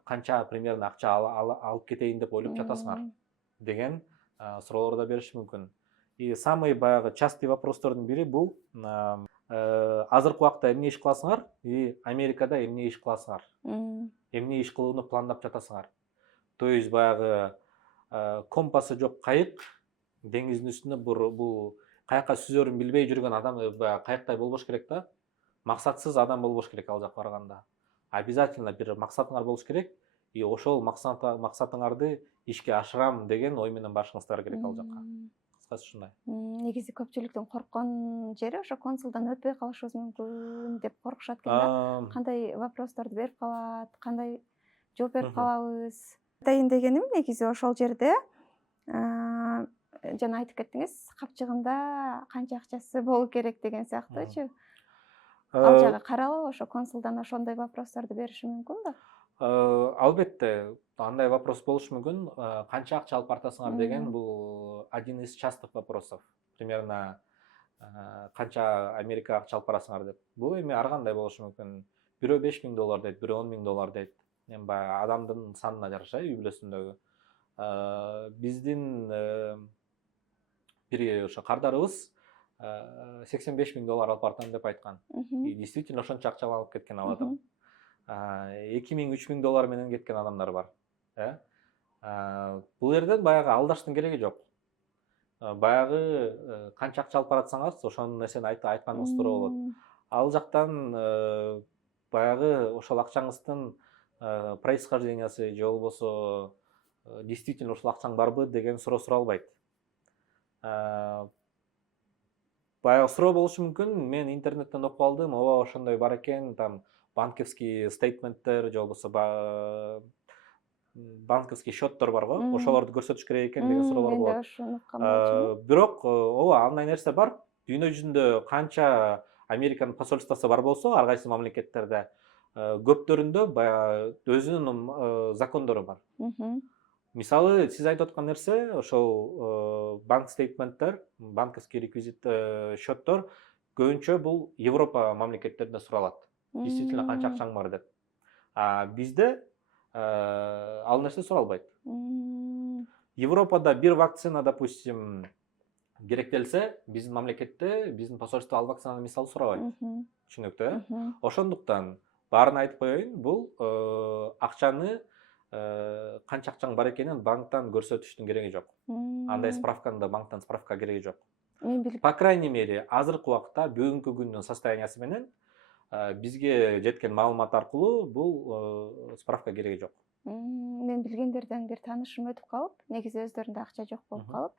канча примерно акча алып кетейин деп ойлоп жатасыңар деген суроолор да бериши мүмкүн. И самый баягы частый вопростордун бири бул азыркы убакта эмне иш кыласыңар и Америкада эмне иш кыласыңар? Эмне иш кылууну пландап жатасыңар? То есть баягы компасы жок кайык деңиздин үстүндө бул каякка сүзөрүн билбей жүргөн адам каяктай болбош керек да. Максатсыз адам болбош керек ал жака барганда. Обязательно бир максатыңар болуш керек. И ошол максатыңарды ишке ашырам деген ой менен башыңыздар керек ал жака. Кыскасы ушундай. Негизи көпчүлүктүн корккон жери ошо консулдан өтпөй калышыбыз мүмкүн деп коркушат экен да. Кандай вопросторду берип калат, кандай жооп берип калабыз. Атайын дегеним негизи ошол жерде жана айтып кеттиңиз, капчыгында канча акчасы болуу керек деген сыяктуучу. Ал жагы каралып, ошо консулдан ошондой вопросторду бериши мүмкүн да. Албетте, андай вопрос болушу мүмкүн. Канча акча алып бартасыңар деген бул один из частых вопросов. Примерно канча Америкага акча алып барасыңар деп. Бул эми ар кандай болушу мүмкүн. Бирөө $5000 дейт, бирөө $10,000 дейт. Эми баягы адамдын санына жараша үй бүлөсүндөгү. Биздин бир ошо кардарыбыз $85,000 алып бартам деп айткан. И действительно ошончо акча алып кеткен ал адам. $2000–3000 менен кеткен адамдар бар. Бул жерден баягы алдаштын кереги жок. Баягы канча акча алып баратсаңыз, ошол нерсени айтканыңыз туура болот. Ал жактан баягы ошол акчаңыздын происхождениясы же болбосо действительно ушул акчаң барбы деген суроо суралбайт. Баягы суроо болушу мүмкүн. Мен интернеттен окуп алдым, ооба ошондой бар экен, там банковский стейтменттер же болбосо банковский счеттор бар го, ошолорду көрсөтүш керек экен деген суроолор болот. Мен да ошону уккан болчумун. Бирок ооба андай нерсе бар. Дүйнө жүзүндө канча Американын посольствосу бар болсо, ар кайсы мамлекеттерде көптөрүндө баягы өзүнүн закондору бар. Мисалы, сиз айтып аткан нерсе ошол банк стейтменттер, банковский реквизит счеттор көбүнчө бул Европа мамлекеттеринде суралат. Действительно канча акчаң бар деп. Бизде ал нерсе суралбайт. Европада бир вакцина, допустим, керектелсе, биздин мамлекетте, биздин посольство ал вакцинаны мисалы сурабайт. Түшүнүктүү? Ошондуктан баарын айтып коеюн, бул акчаны канча акчаң бар экенин банктан көрсөтүштүн кереги жок. Андай справканы да банктан справка кереги жок. По крайней мере, азыркы убакта бүгүнкү күндүн состояниясы менен бизге жеткен маалымат аркылуу бул справка кереги жок. Мен билгендерден бир таанышым өтүп калып, негизи өздөрүндө акча жок болуп калып,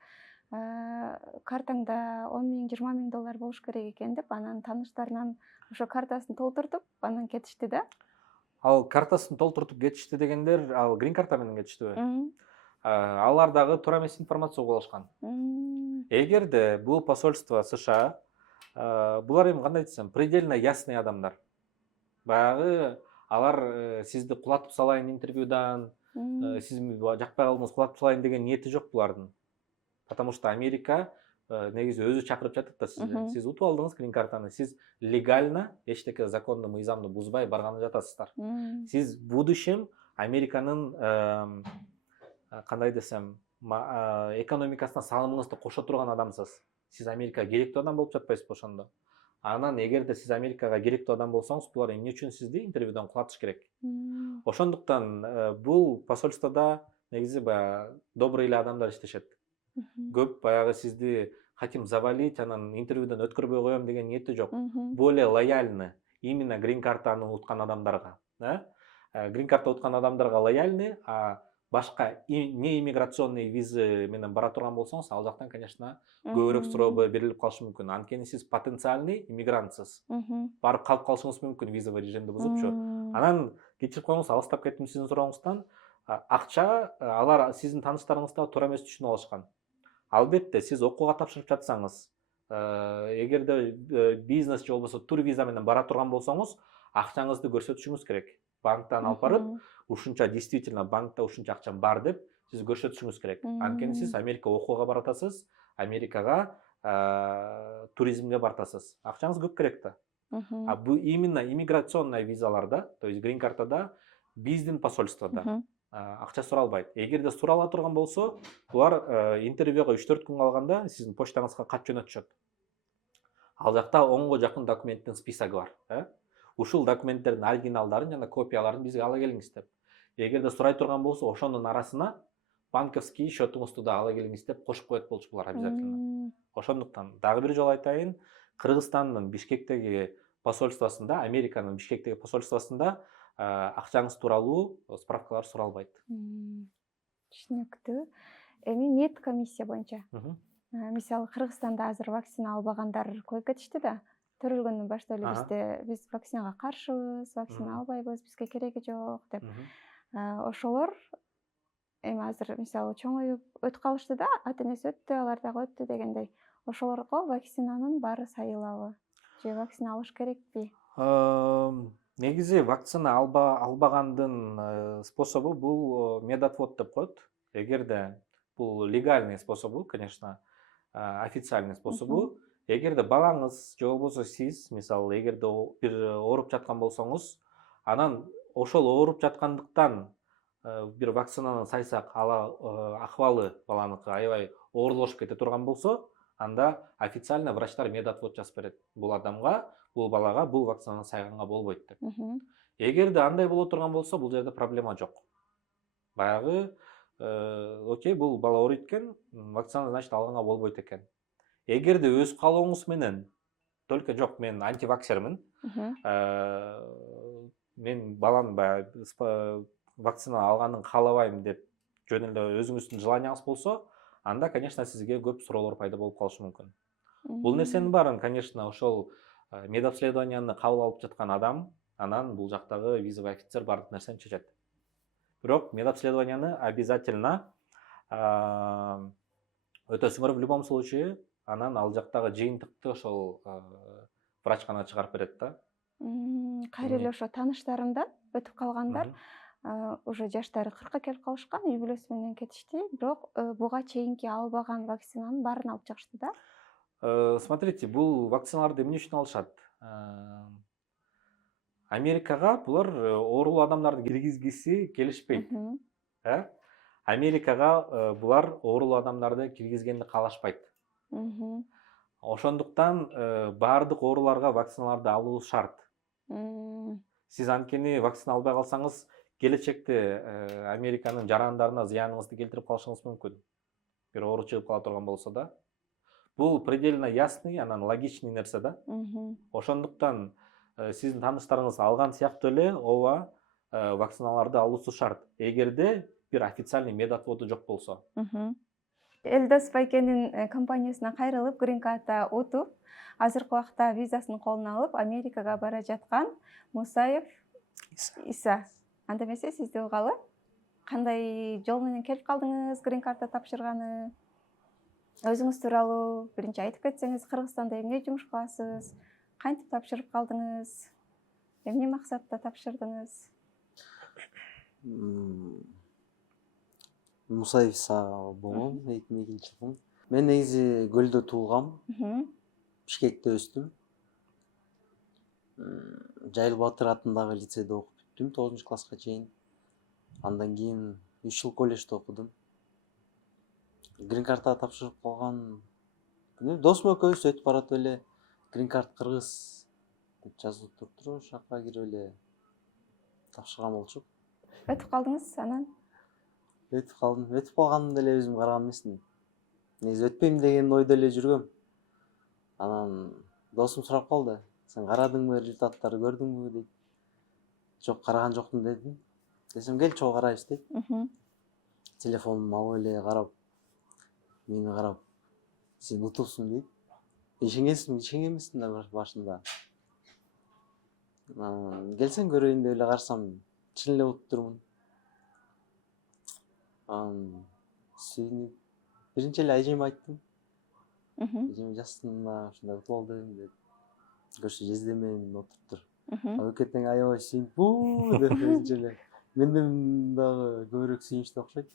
картаңда $10,000–20,000 болуш керек экен деп, анан тааныштарынан ошо картасын толтуртуп, анан кетишти да. Ал картасын толтуртуп кетишти дегендер, ал грин карта менен кетиштиби? Алар дагы туура эмес информация угуп алышкан. Эгерде бул посольство США, булар эми кандай десем, предельно ясный адамдар. Баягы алар сизди кулатып салайын интервьюдан, сиз жакпай калдыңыз, кулатып салайын деген ниети жок булардын. Потому что Америка негизи өзү чакырып жатат да сизди. Сиз утуп алдыңыз грин картаны, сиз легально эчтеке законду, мыйзамды бузбай барганы жатасыздар. Сиз в будущем Американын кандай десем, экономикасына салымыңызды кошо турган адамсыз. Сиз Америкага керектүү адам болуп жатпайсызбы ошондо? Анан эгерде сиз Америкага керектүү адам болсоңуз, булар эмне үчүн сизди интервьюдан кулатыш керек? Ошондуктан бул посольстводо негизи баягы добрый эле адамдар иштешет. Көп баягы сизди хотим завалить, анан интервьюдөн өткөрбөй коем деген ниети жок. Мгм. Более лояльны именно грин картаны уткан адамдарга. Грин карта уткан адамдарга лояльны, а башка не иммиграционный визы менен бара турган болсоңуз, ал жактан, конечно, көбүрөөк сурообо берилип калышы мүмкүн. Анткени сиз потенциальный иммигрантсыз. Мгм. Барып калып калышыңыз мүмкүн визовый режимди бузупчу. Анан кечирип коюңуз, алыстап кеттим сиздин сурооңуздан. Акча алар сиздин тааныштарыңызда туура эмес түшүнүп алышкан. Албетте сиз окууга тапшырып жатсаңыз, эгерде бизнес же болбосо тур виза менен бара турган болсоңуз, акчаңызды көрсөтүшүңүз керек. Банктан алып барып, ушунча действительно банкта ушунча акчам бар деп сиз көрсөтүшүңүз керек. Анткени сиз Америка окууга баратасыз, Америкага туризмге бартасыз. Акчаңыз көп керек да. А бул именно иммиграционный визаларда, то есть грин картада, биздин посольствода акча суралбайт. Эгерде сурала турган болсо, булар интервьюга 3-4 күн калганда сиздин почтаңызга кат жөнөтүшөт. Ал жакта 10го жакын документтин списогу бар. Ушул документтердин оригиналдарын жана копияларын бизге ала келиңиз деп. Эгерде сурай турган болсо, ошонун арасына банковский счетуңузду да ала келиңиз деп кошуп коет болчу булар обязательно. Ошондуктан дагы бир жолу айтайын, Кыргызстандын Бишкектеги посольствосунда, Американын Бишкектеги посольствосунда акчаңыз тууралуу справкалар суралбайт. Түшүнүктүү. Эми медкомиссия боюнча. Мисалы Кыргызстанда азыр вакцина албагандар көп кетишти да. Төрөлгөндөн баштап эле биз вакцинага каршыбыз, вакцина албайбыз, бизге кереги жок деп. Ошолор эми азыр мисалы чоңоюп өтүп калышты да, ата-энеси өттү, алар дагы өттү дегендей. Ошолорго вакцинанын баары сайылабы? Же вакцина алыш керекпи? Негизи вакцина албагандын способу бул медотвод деп коет. Эгерде бул легальный способу, конечно, официальный способу. Эгерде балаңыз же болбосо сиз, мисалы, эгерде бир ооруп жаткан болсоңуз, анан ошол ооруп жаткандыктан бир вакцинаны сайсак, акыбалы баланыкы аябай оорлошуп кете турган болсо, анда официально врачтар медотвод жазып берет. Бул адамга, бул балага бул вакцинаны сайганга болбойт деп. Эгерде андай боло турган болсо, бул жерде проблема жок. Баягы, окей, бул бала ооруйт экен, вакцина значит алганга болбойт экен. Эгерде өз каалооңуз менен, только жок, мен антиваксермин, мен балам вакцина алганын каалабайм деп жөн эле өзүңүздүн желанияңыз болсо, анда, конечно, сизге көп суроолор пайда болуп калышы мүмкүн. Бул нерсенин баарын, конечно, ошол медобследованияны кабыл алып жаткан адам, анан бул жактагы визовый офицер бардык нерсени чечет. Бирок медобследованияны обязательно өтөсүңөр в любом случае, анан ал жактагы жыйынтыкты ошол врачкана чыгарып берет да. Кайра эле ошо тааныштарымдан өтүп калгандар уже жаштары 40-ка келип калышкан, үй бүлөсү менен кетишти, бирок буга чейинки албаган вакцинанын баарын алып чыгышты да. Смотрите, бул вакциналарды эмне үчүн алышат? Америкага булар оорулуу адамдарды киргизгиси келишпейт. Америкага булар оорулуу адамдарды киргизгенди каалашпайт. Ошондуктан баардык ооруларга вакциналарды алуу шарт. Сиз анткени вакцина албай калсаңыз, келечекте Американын жарандарына зыяныңызды келтирип калышыңыз мүмкүн. Бир оору чыгып кала турган болсо да. Бул предельно ясный, анан логичный нерсе да. Ошондуктан сиздин тааныштарыңыз алган сыяктуу эле ооба вакциналарды алуусу шарт. Эгерде бир официальный медотводу жок болсо. Элдос Байкенин компаниясына кайрылып, грин карта утуп, азыркы убакта визасын колуна алып, Америкага бара жаткан Мусаев Иса. Анда эмесе сизди угалы? Кандай жол менен келип калдыңыз грин карта тапшырганы? Өзүңүз тууралуу биринчи айтып кетсеңиз, Кыргызстанда эмне жумуш кыласыз? Кантип тапшырып калдыңыз? Эмне максатта тапшырдыңыз? Мусаев Иса болгон 2002-жылы. Мен негизи Көлдө туулгам. Бишкекте өстүм. Жайыл Батыр атындагы лицейде окуп бүттүм 9-класска чейин. Андан кийин 3 жыл колледжде окудум. Грин карта тапшырып калган. Досум экөөбүз өтүп баратып эле грин карт кыргыз деп жазылып туруптур, ошол жакка кирип эле тапшырган болчук. Өтүп калдыңыз анан? Өтүп калдым. Өтүп калганымды эле өзүм караган эмесмин. негизи өтпөйм деген ойдо эле жүргөм. Анан досум сурап калды, сен карадыңбы, результаттарды көрдүңбү дейт. Жок, караган жокмун дедим. Десем, кел чогуу карайбыз дейт. Телефонумду алып эле карап, мени карап, сен утупсуң дейт. Ишенгенсиңби? Ишенген эмесмин да башында. Келсең көрөйүн деп эле карасам, чын эле утуптурмун. Сүйүнүп, биринчи эле ажеме айттым. Ажеме жастымда ушундай утуп алдым деп. Көрсө жездемен отуруптур. Өкөтең аябай сүйүнүп, буу деп биринчи эле. Менден дагы көбүрөөк сүйүнүштү окшойт.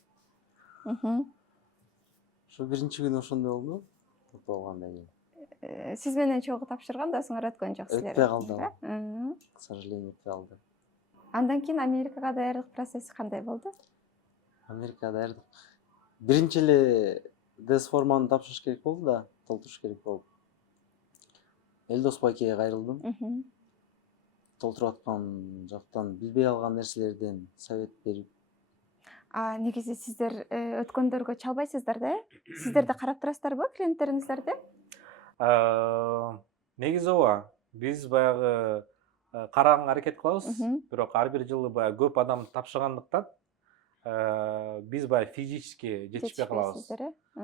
Ошо биринчи күнү ошондой болду. Утуп алгандан кийин. Сиз менен чогуу тапшырган досуңар өткөн жок силер. Өтпөй калды ал. К сожалению, өтпөй калды. Андан кийин Америкага даярдык процесси кандай болду? Америкага даярдык. Биринчи эле ДС форманы тапшырыш керек болду да, толтуруш керек болду. Элдос байкеге кайрылдым. Толтуруп аткан жактан билбей калган нерселерден совет берип. Негизи сиздер өткөндөргө чалбайсыздар да, Сиздер да карап турасыздарбы клиенттериңиздерди? Негизи ооба. Биз баягы караганга аракет кылабыз, бирок ар бир жылы баягы көп адам тапшыргандыктан биз баягы физически жетишпей калабыз.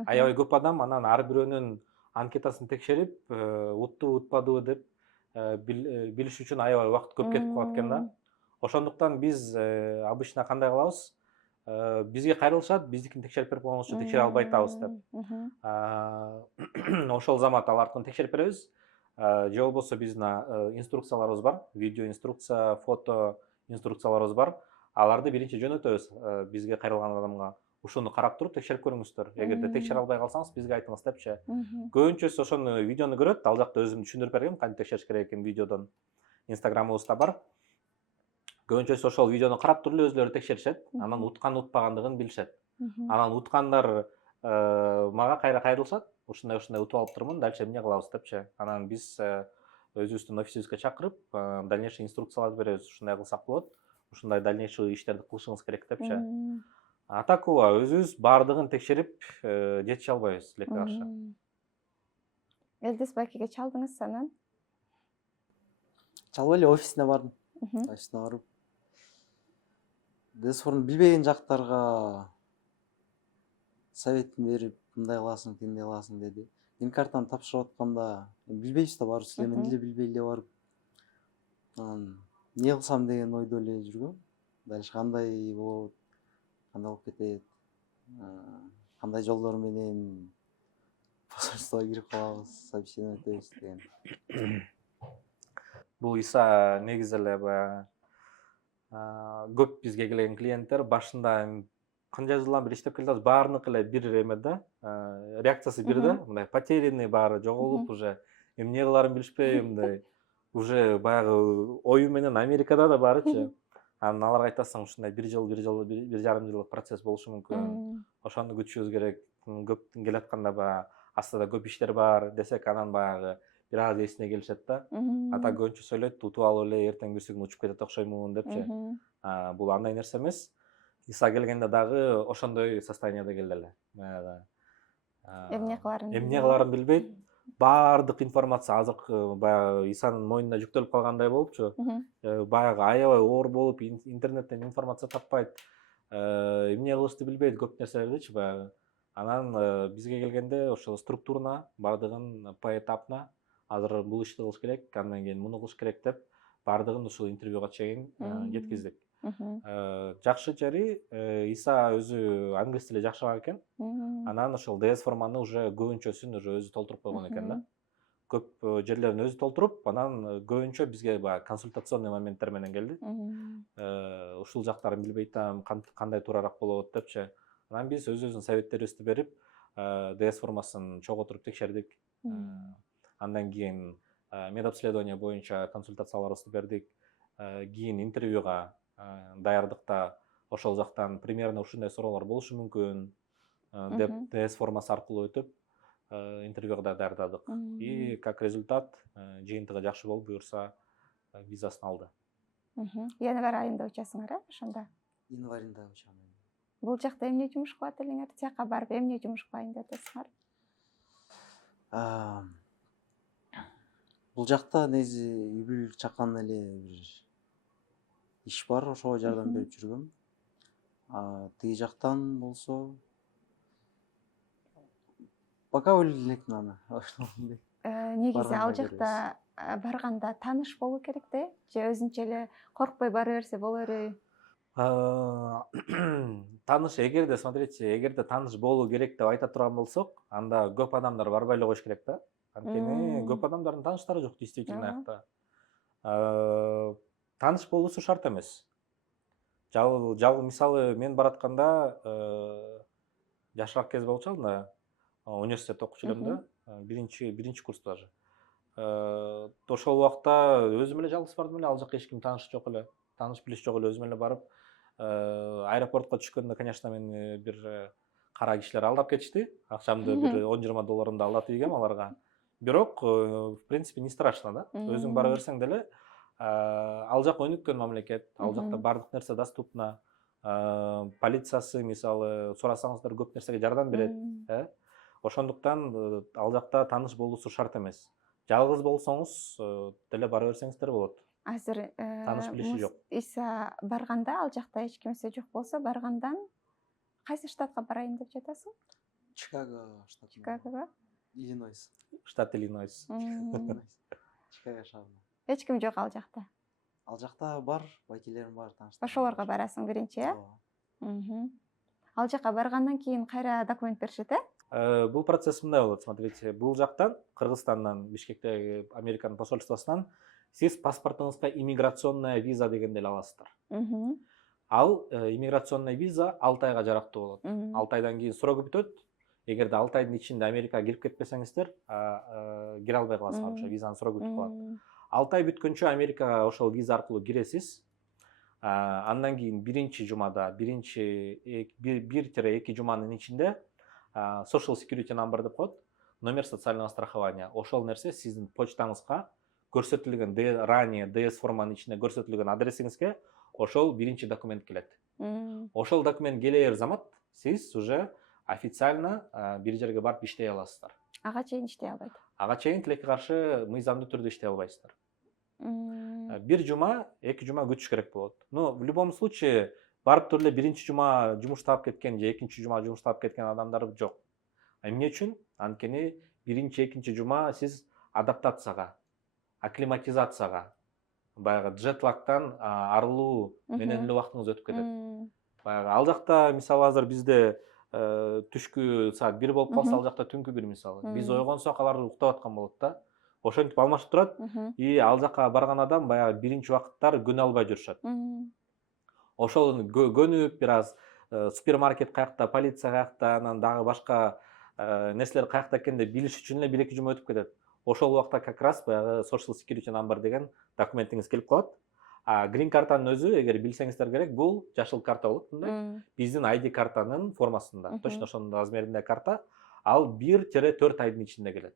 Аябай көп адам, анан ар бирөөнүн анкетасын текшерип, уттубу, утпадыбы деп билиш үчүн аябай убакыт көп кетип калат экен да. Ошондуктан биз обычно кандай кылабыз? Бизге кайрылышат, биздикин текшерип берип койгоңуз үчүн текшере албай атабыз деп. Ошол замат алардыкын текшерип беребиз. Же болбосо биздин инструкцияларыбыз бар, видео инструкция, фото инструкцияларыбыз бар. Аларды биринчи жөнөтөбүз бизге кайрылган адамга. Ушуну карап туруп текшерип көрүңүздөр. Эгерде текшере албай калсаңыз, бизге айтыңыз депчи. Көбүнчөсү ошону видеону көрөт, ал жакта өзүм түшүндүрүп бергем, кантип текшериш керек экенин видеодон. Инстаграмыбызда бар. Көбүнчөсү ошол видеону карап туруп эле өзүлөрү текшеришет, анан уткан утпагандыгын билишет. Анан уткандар мага кайра кайрылышат, ушундай утуп алыптырмын, дальше эмне кылабыз депчи. Анан биз өзүбүздүн офисибизге чакырып, дальнейший инструкцияларды беребиз, ушундай кылсак болот, ушундай дальнейший иштерди кылышыңыз керек депчи. А так ооба, өзүбүз баардыгын текшерип жетише албайбыз тилекке каршы. Элдос байкеге чалдыңыз анан? Чалбай эле офисине бардым. Офисине барып, ДС форм билбеген жактарга совет берип, мындай кыласың, тиндей кыласың деди. Грин картаны тапшырып атканда, билбейбиз да баарыбыз, мен деле билбей эле барып, эмне кылсам деген ойдо эле жүргөм. Дальше кандай болот, кандай болуп кетет, кандай жолдор менен посольствого кирип калабыз, собеседование өтөбүз деген. Бул Иса негизи эле баягы көп бизге келген клиенттер башында канча жылдан бери иштеп келатабыз, баарыныкы эле бир эме да, реакциясы бир да, мындай потерянный, баары жоголуп уже эмне кылаарын билишпей, мындай уже баягы ою менен Америкада да барычы. Анан аларга айтасың, ушундай бир жарым жылдык процесс болушу мүмкүн. Ошону күтүшүбүз керек. Көп келатканда баягы астында көп иштер бар десек, анан баягы бир аз эсине келишет да. Ата көбүнчө сөйлөйт, утуп алып эле эртең бирси күнү учуп кетет окшоймун депчи. Бул андай нерсе эмес. Иса келгенде дагы ошондой состоянияда келди эле. Баягы эмне кылаарын билбейт. Баардык информация азыркы баягы Исанын мойнуна жүктөлүп калгандай болупчу. Баягы аябай оор болуп, интернеттен информация таппайт, эмне кылышты билбейт көп нерселердичи баягы. Анан бизге келгенде ошо структурно баардыгын поэтапно азыр бул ишти кылыш керек, андан кийин муну кылыш керек деп баардыгын ушул интервьюга чейин жеткиздик. Жакшы жери Иса өзү англис тили жакшы бар экен. Анан ошол ДС форманы уже көбүнчөсүн уже өзү толтуруп койгон экен да. Көп жерлерин өзү толтуруп, анан көбүнчө бизге баягы консультационный моменттер менен келди. Ушул жактарын билбей атам, кандай туурараак болот депчи. Анан биз өзүбүздүн советтерибизди берип, ДС формасын чогуу туруп текшердик. Андан кийин медобследование боюнча консультацияларыбызды бердик. Кийин интервьюга даярдыкта ошол жактан примерно ушундай суроолор болушу мүмкүн деп ДС формасы аркылуу өтүп интервьюга да даярдадык. И как результат жыйынтыгы жакшы болуп, буюрса визасын алды. Январь айында учасыңар, ошондо? Январында учам. Бул жакта эмне жумуш кылат элеңер? Тияка барып эмне жумуш кылайын деп атасыңар? А, бул жакта негизи үй бүлөлүк жактан эле бир иш бар, ошого жардам берип жүргөм. Тиги жактан болсо пока ойлой элекмин аны. Негизи Барганга ал жакта барганда тааныш болуу керек да, же өзүнчө эле коркпой бара берсе боло береби? Тааныш, эгерде смотрите, эгерде тааныш болуу керек деп айта турган болсок, анда көп адамдар барбай эле коюш керек да. Анткени көп адамдардын тааныштары жок действительно аякта. Тааныш болуусу шарт эмес. Жалгыз мисалы мен баратканда жашыраак кез болчу алдында, университетте окучу элем да, биринчи курс даже. Ошол убакта өзүм эле жалгыз бардым эле, ал жака эч ким тааныш жок эле, тааныш билиш жок эле, өзүм эле барып, аэропортко түшкөндө, конечно, мени бир кара кишилер алдап кетишти. Акчамды бир $10-20 алдатып ийгем аларга. Бирок, в принципе, не страшно да. Өзүң бара берсең деле, ал жак өнүккөн мамлекет, ал жакта бардык нерсе доступно. Полициясы, мисалы, сурасаңыздар көп нерсеге жардам берет. Ошондуктан ал жакта тааныш болуусу шарт эмес. Жалгыз болсоңуз деле бара берсеңиздер болот. Азыр Тааныш билиши жок. Иса барганда, ал жакта эч кимсе жок болсо, баргандан кайсы штатка барайын деп жатасың? Чикаго штатына. Чикагого? Иллинойс. Штат Иллинойс. Чикаго шаарына. Эч ким жок ал жакта. Ал жакта бар, байкелерим бар, тааныштарым. Ошолорго барасың биринчи, э? Ооба. Ал жака баргандан кийин кайра документ беришет, э? Бул процесс мындай болот, смотрите, бул жактан, Кыргызстандан, Бишкектеги Американын посольствосунан сиз паспортуңузга иммиграционная виза дегенди эле аласыздар. Ал иммиграционная виза 6 айга жарактуу болот. 6 айдан кийин срогу бүтөт. Эгерде 6 айдын ичинде Америкага кирип кетпесеңиздер, кире албай каласыңар, ошо визанын срогу бүтүп калат. 6 ай бүткөнчө Америкага ошол виза аркылуу киресиз. Андан кийин биринчи жумада, 1-2 жуманын ичинде Social Security Number деп коет, номер социального страхования. Ошол нерсе сиздин почтаңызга көрсөтүлгөн, ранее DS форманын ичинде көрсөтүлгөн адресиңизге ошол биринчи документ келет. Ошол документ келер замат сиз уже официально бир жерге барып иштей аласыздар. Ага чейин иштей албайт. Ага чейин тилекке каршы мыйзамдуу түрдө иштей албайсыздар. 1 жума, 2 жума күтүш керек болот. Но в любом случае барып туруп эле биринчи жума жумуш таап кеткен же экинчи жума жумуш таап кеткен адамдар жок. Эмне үчүн? Анткени биринчи, экинчи жума сиз адаптацияга, акклиматизацияга, баягы джетлагдтан арылуу менен эле убактыңыз өтүп кетет. Баягы ал жакта мисалы азыр бизде түшкү саат 1 болуп калса, ал жакта түнкү 1 мисалы. Биз ойгонсок алар уктап аткан болот да. Ошентип алмашып турат. И ал жака барган адам баягы биринчи убакыттар көнө албай жүрүшөт. Ошол көнүп бир аз супермаркет каякта, полиция каякта, анан дагы башка нерселер каякта экенин билиш үчүн эле 1-2 жума өтүп кетет. Ошол убакта как раз баягы Social Security Number деген документиңиз келип калат. Green картанын өзү, эгер билсеңиздер керек, бул жашыл карта болот, мындай. Биздин ID картанын формасында, точно ошонун размеринде карта. Ал 1-4 айдын ичинде келет.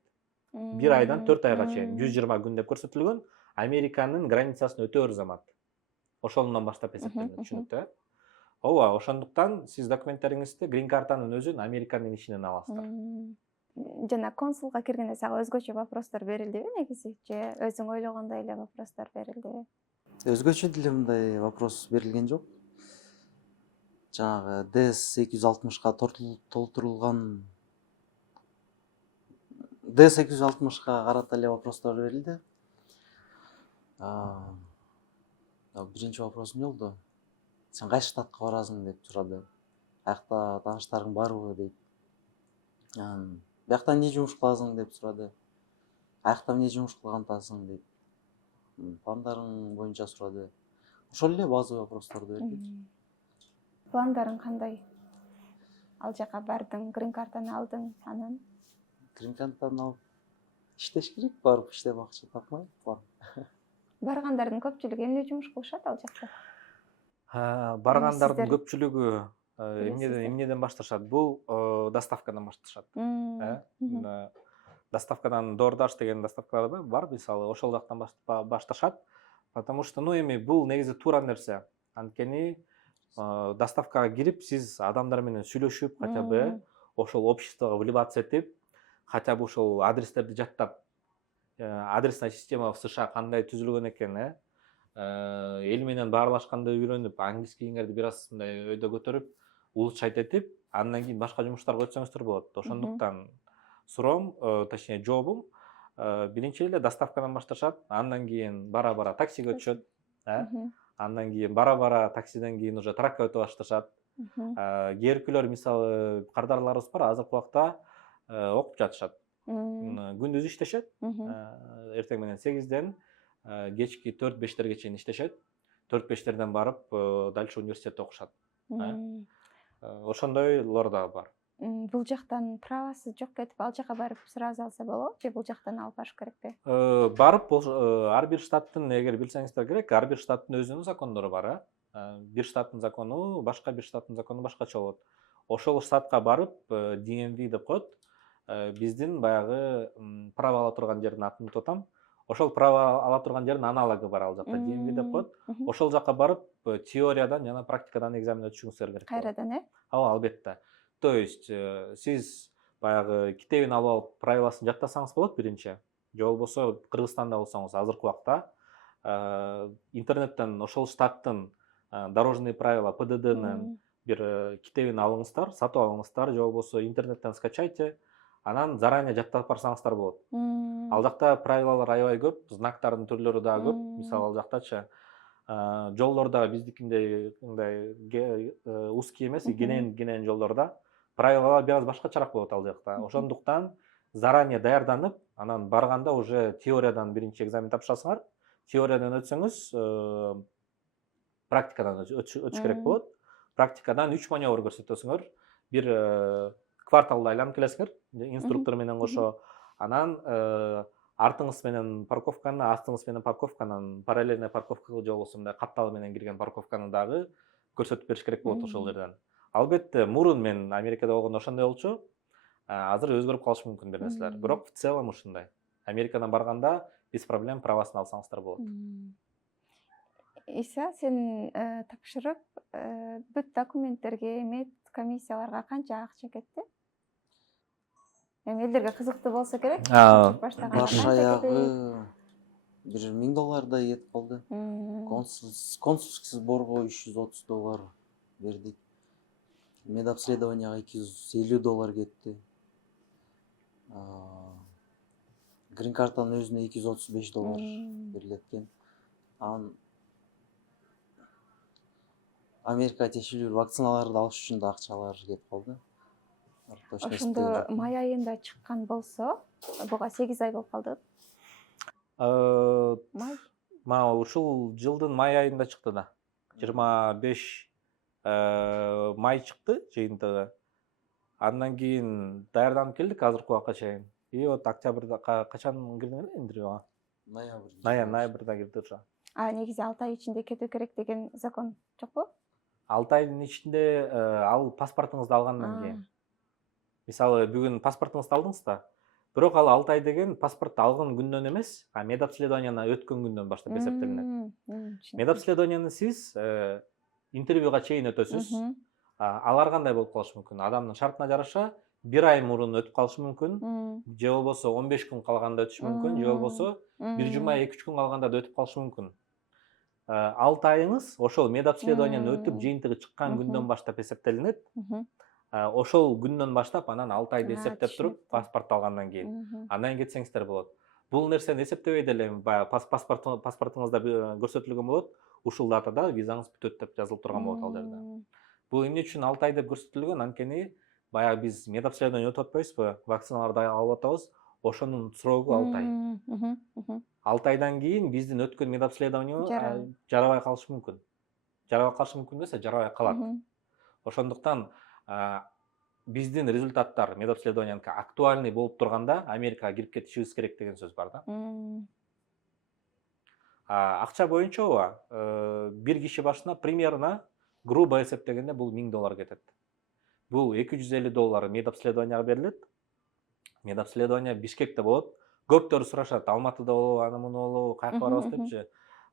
1 айдан 4 айга чейин 120 күн деп көрсөтүлгөн. Американын границасын өтөөр замат. Ошолунан баштап эсептелет, түшүнүктүү? Ооба, ошондуктан сиз документтериңизди Green картанын өзүн Американын ичинен аласыздар. Жана консулга киргенде сага өзгөчө вопростор берилдиби негизи, же өзүң ойлогондой эле вопростор берилдиби? Өзгөчө деле мындай вопрос берилген жок. Жанагы DS-260га толтурулган DS-260га карата эле вопростор берилди. Биринчи вопрос эмне болду? Сен кайсы штатка барасың деп сурады. Аякта тааныштарың барбы дейт. Биякта эмне жумуш кыласың деп сурады. Аякта эмне жумуш кылгантасың дейт. Пландарың боюнча сурады. Ошол эле базовый вопросторду берди. Пландарың кандай? Ал жака бардың, Green картаны алдың, анан? Green картаны алып иштеш керек, барып иштеп акча тапмай план. Баргандардын көпчүлүгү эмне жумуш кылышат ал жакта? Баргандардын көпчүлүгү эмнеден башташат? Бул доставкадан башташат. Доставкадан DoorDash деген доставкалар бар, мисалы, ошол жактан башташат. Потому что, эми бул негизи туура нерсе. Анткени доставкага кирип, сиз адамдар менен сүйлөшүп, хотя бы ошол обществого вливаться этип, хотя бы ушул адрестерди жаттап, адресная система в США кандай түзүлгөн экен, эл менен баарлашканды үйрөнүп, английскийиңерди бир аз мындай өйдө көтөрүп, улучшать этип, андан кийин башка жумуштарга өтсөңүздөр болот. Ошондуктан суроом, точнее жообум, биринчи эле доставкадан башташат, андан кийин бара-бара таксиге өтүшөт, андан кийин бара-бара таксиден кийин уже тракка өтө башташат. Кээ мисалы кардарларыбыз бар, азыркы убакта окуп жатышат. Күндүз иштешет, эртең менен 8-ден кечки 4-5-терге чейин иштешет. 4-5-терден барып, дальше университетте окушат. Ошондойлор да бар. Бул жактан правасы жок кетип, ал жака барып сразу алса болобу же бул жактан алып барыш керекпи? Барып, ар бир штаттын, эгер билсеңиздер керек, ар бир штаттын өзүнүн закондору бар, бир штаттын закону башка, бир штаттын закону башкача болот. Ошол штатка барып, DMV деп коет. Биздин баягы право ала турган жердин атын утуп атам. Ошол право ала турган жердин аналогу бар ал жакта, DMV деп коет. Ошол жака барып, теориядан жана практикадан экзамен өтүшүңүздөр керек. Кайрадан, Ооба, албетте. То есть сиз баягы китебин алып алып, правиласын жаттасаңыз болот биринчи. Же болбосо Кыргызстанда болсоңуз азыркы убакта интернеттен ошол штаттын дорожные правила ПДДнын бир китебин алыңыздар, сатып алыңыздар, же болбосо интернеттен скачайте, анан заранее жаттап барсаңыздар болот. Ал жакта правилалар аябай көп, знактардын түрлөрү да көп. Мисалы ал жактачы жолдордо биздикиндей мындай узкий эмес, кенен жолдордо правилалар бир аз башкачараак болот ал жакта. Ошондуктан заранее даярданып, анан барганда уже теориядан биринчи экзамен тапшырасыңар. Теориядан өтсөңүз, практикадан өтүш керек болот. Практикадан 3 маневр көрсөтөсүңөр. Бир кварталды айланып келесиңер, инструктор менен кошо. Анан артыңыз менен парковканы, астыңыз менен парковканын, параллельный парковка же болбосо мындай каттал менен кирген парковканы дагы көрсөтүп бериш керек болот ошол жерден. Албетте, мурун мен Америкада болгондо ошондой болчу. Азыр өзгөрүп калышы мүмкүн бир нерселер. Бирок в целом ушундай. Америкадан барганда без проблем правасын алсаңыздар болот. Иса, сен тапшырып, бүт документтерге, комиссияларга канча акча кетти? Эми элдерге кызыктуу болсо керек. Баш аягы бир $1000 кетип калды. Консульский сборго $330 бердик. Медобследованияга $250 кетти. Грин картанын өзүнө $235 берилет экен. Анан Америка тиешелүү вакциналарды алыш үчүн да акчалар кетип калды. Ошондо май айында чыккан болсо, буга 8 ай болуп калды. Мага ушул жылдын май айында чыкты да. 25 май чыкты жыйынтыгы. Андан кийин даярданып келдик азыркы убакка чейин. И вот октябрда качан кирдиңер интервьюга? Ноябрда кирди уже. Негизи 6 ай ичинде кетүү керек деген закон жокпу? 6 айдын ичинде ал паспортуңузду алгандан кийин. Мисалы, бүгүн паспортуңузду алдыңыз да, бирок ал 6 ай деген паспортту алган күндөн эмес, медобследованияны өткөн күндөн баштап эсептелинет. Медобследованияны сиз интервьюга чейин өтөсүз. Алар кандай болуп калышы мүмкүн? Адамдын шартына жараша 1 ай мурун өтүп калышы мүмкүн, же болбосо 15 күн калганда өтүшү мүмкүн, же болбосо 1 жума 2-3 күн калганда да өтүп калышы мүмкүн. 6 айыңыз ошол медобследованияны өтүп жыйынтыгы чыккан күндөн баштап эсептелинет. Ошол күндөн баштап анан 6 айды эсептеп туруп паспорт алгандан кийин андан кетсеңиздер болот. Бул нерсени эсептебей деле баягы паспортуңузда көрсөтүлгөн болот. Ушул датада визаңыз бүтөт деп жазылып турган болот ал жерде. Бул эмне үчүн 6 ай деп көрсөтүлгөн? Анткени баягы биз медобследование өтүп атпайбызбы? Вакциналарды алып атабыз. Ошонун срогу 6 ай. 6 айдан кийин биздин өткөн медобследование жарабай калышы мүмкүн. Жарабай калышы мүмкүн эмес, жарабай калат. Ошондуктан биздин результаттар медобследованияныкы актуальный болуп турганда Америкага кирип кетишибиз керек деген сөз бар да. Акча боюнча бир киши башына примерно грубо эсептегенде бул $1000 кетет. Бул $250 медобследованияга берилет. Медобследование Бишкекте болот. Көптөр сурашат, Алматыда болобу, аны муну болобу, каяка барабыз депчи.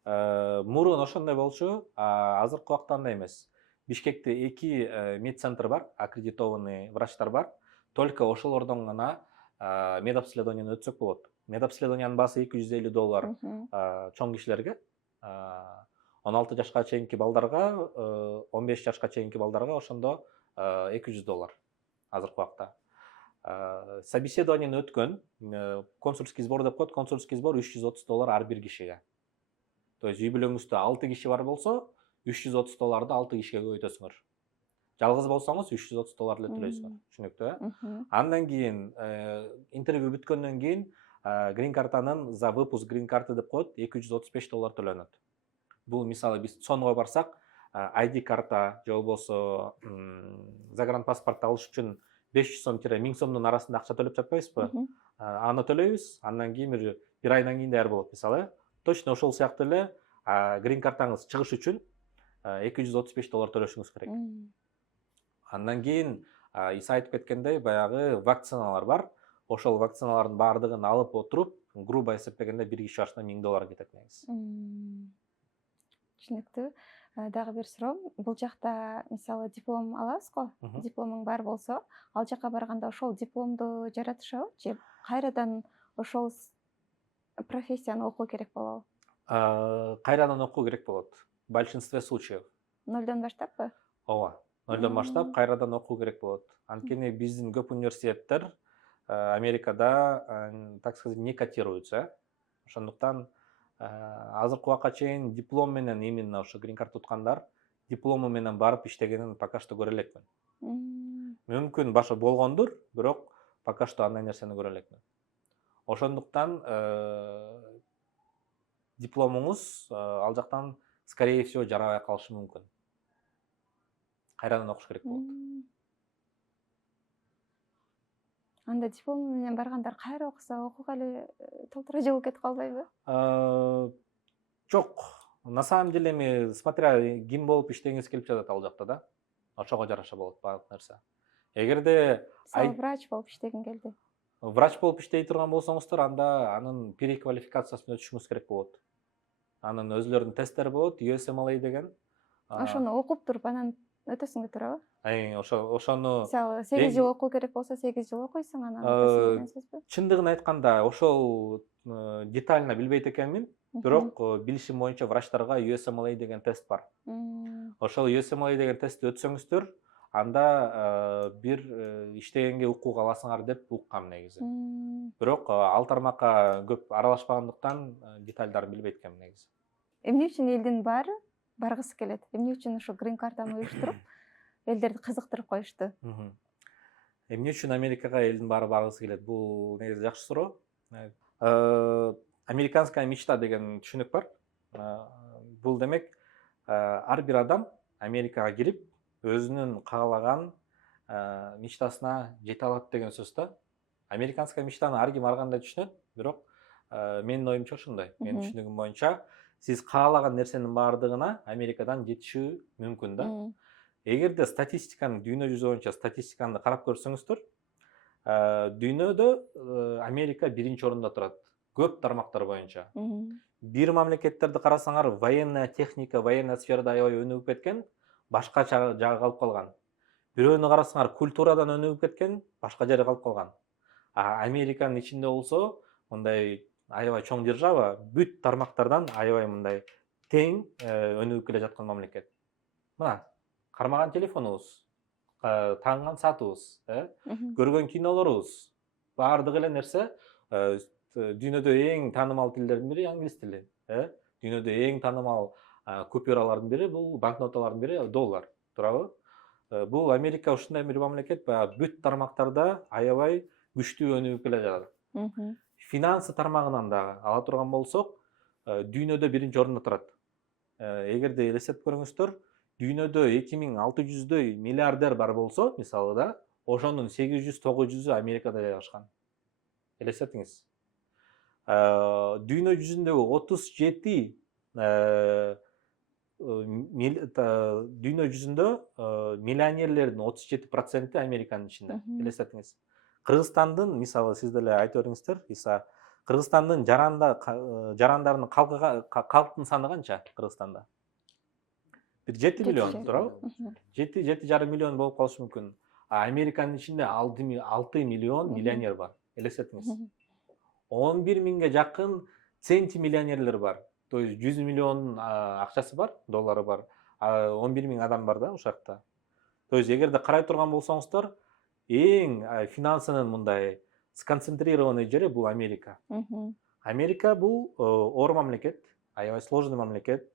Мурун ошондой болчу, азыркы убакта андай эмес. Бишкекте 2 медцентр бар, аккредитованный врачтар бар. Только ошолордон гана медобследованияны өтсөк болот. Медобследованиянын баасы $250 чоң кишилерге, 16 жашка чейинки балдарга, 15 жашка чейинки балдарга ошондо $200 азыркы убакта. Собеседованияны өткөн, консульский сбор деп коет, консульский сбор $330 ар бир кишиге. То есть үй бүлөңүздө 6 киши бар болсо, $330 6 кишиге көбөйтөсүңөр. Жалгыз болсоңуз $330 эле төлөйсүңөр. Түшүнүктүү? Андан кийин интервью бүткөндөн кийин грин картанын за выпуск грин карты деп коет, $235 төлөнөт. Бул мисалы биз сонго барсак, ID карта же болбосо загранпаспорт алыш үчүн 500 сом-1000 сомдун арасында акча төлөп жатпайбызбы? Аны төлөйбүз, андан кийин бир айдан кийин даяр болот мисалы. Точно ошол сыяктуу эле грин картаңыз чыгыш үчүн $235 төлөшүңүз керек. Андан кийин Иса айтып кеткендей, баягы вакциналар бар. Ошол вакциналардын баардыгын алып отуруп, грубо эсептегенде бир киши башына $1000 кетет негизи. Түшүнүктүү. Дагы бир суроо. Бул жакта мисалы диплом аласыз го? Дипломуң бар болсо, ал жака барганда ошол дипломду жаратышабы же кайрадан ошол профессияны окуу керек болобу? Кайрадан окуу керек болот. В большинстве случаев. Нолдон баштаппы? Ооба. Нолдон баштап кайрадан окуу керек болот. Анткени биздин көп университеттер Америкада, так сказать, не котируются. Ошондуктан азыркы убакка чейин диплом менен именно ошо грин карт туткандар диплому менен барып иштегенин пока что көрө элекмин. Мүмкүн башы болгондур, бирок пока что андай нерсени көрө элекмин. Ошондуктан дипломуңуз ал жактан скорее всего жарабай калышы мүмкүн. Кайрадан окуш керек болот. Анда диплом менен баргандар кайра окуса, окууга эле толтура жылып кетип калбайбы? Жок. На самом деле эми смотря ким болуп иштегиңиз келип жатат ал жакта да. Ошого жараша болот баардык нерсе. Эгерде врач болуп иштегиң келди. Врач болуп иштей турган болсоңуздар, анда анын переквалификациясын өтүшүңүз керек болот. Анын өзлөрүнүн тесттери болот, USMLE деген. Ошону окуп туруп анан өтөсүң да туурабы? Ошону мисалы 8 жыл окуу керек болсо 8 жыл окуйсуң, анан өтөсүң деген сөзбү? Чындыгын айтканда ошол детально билбейт экенмин, бирок билишим боюнча врачтарга USMLE деген тест бар. Ошол USMLE деген тестти өтсөңүздөр, анда бир иштегенге укук аласыңар деп уккам негизи. Бирок ал тармакка көп аралашпагандыктан детальдарын билбейт экенмин негизи. Эмне үчүн элдин баары баргысы келет? Эмне үчүн ошо грин картаны уюштуруп, элдерди кызыктырып коюшту? Эмне үчүн Америкага элдин баары баргысы келет? Бул негизи жакшы суроо. Американская мечта деген түшүнүк бар. Бул демек ар бир адам Америкага кирип, өзүнүн каалаган мечтасына жете алат деген сөз да. Американская мечтаны ар ким ар кандай түшүнөт, бирок менин оюмча ошондой. Менин түшүнүгүм боюнча, сиз каалаган нерсенин баардыгына Америкадан жетишүү мүмкүн да. Эгерде статистиканы, дүйнө жүзү боюнча статистиканы карап көрсөңүздөр, дүйнөдө Америка биринчи орунда турат. Көп тармактар боюнча. Бир мамлекеттерди карасаңар, военная техника, военная сферада аябай өнүгүп кеткен, башка жагы калып калган. Бирөөнү карасаңар, культурадан өнүгүп кеткен, башка жери калып калган. Американын ичинде болсо, мындай аябай чоң держава, бүт тармактардан аябай мындай тең өнүгүп келе жаткан мамлекет. Мына, кармаган телефонубуз, тагынган саатыбыз, көргөн кинолорубуз, баардык эле нерсе дүйнөдө эң таанымал тилдердин бири англис тили. Дүйнөдө эң таанымал купюралардын бири, бул банкноталардын бири доллар, туурабы? Бул Америка ушундай бир мамлекет, бүт тармактарда аябай күчтүү өнүгүп келе жатат. Финансы тармагынан дагы ала турган болсок, дүйнөдө биринчи орунда турат. Эгерде элестетип көрүңүздөр, дүйнөдө 2600 миллиардер бар болсо, мисалы да, ошонун 800-900 Америкада жайгашкан. Элестетиңиз. Дүйнө жүзүндөгү 37 дүйнө жүзүндө миллионерлердин 37% Американын ичинде. Элестетиңиз. Кыргызстандын, мисалы, сиз деле айтып бериңиздер, Иса, Кыргызстандын жарандарынын калктын саны канча Кыргызстанда? Бир 7 миллион, туурабы? 7,5 миллион болуп калышы мүмкүн. Американын ичинде 6 миллион миллионер бар. Елестетіңіз. 11 миңге жақын центи миллионерлер бар. То есть 100 миллион ақшасы бар, доллары бар. 11 миң адам бар да ошақта. То есть егерде қарай тұрған болсаңыздар, ең финансының мұндай сконцентрированный жері бұл Америка. Америка бұл ор мамлекет, аябай сложный мамлекет.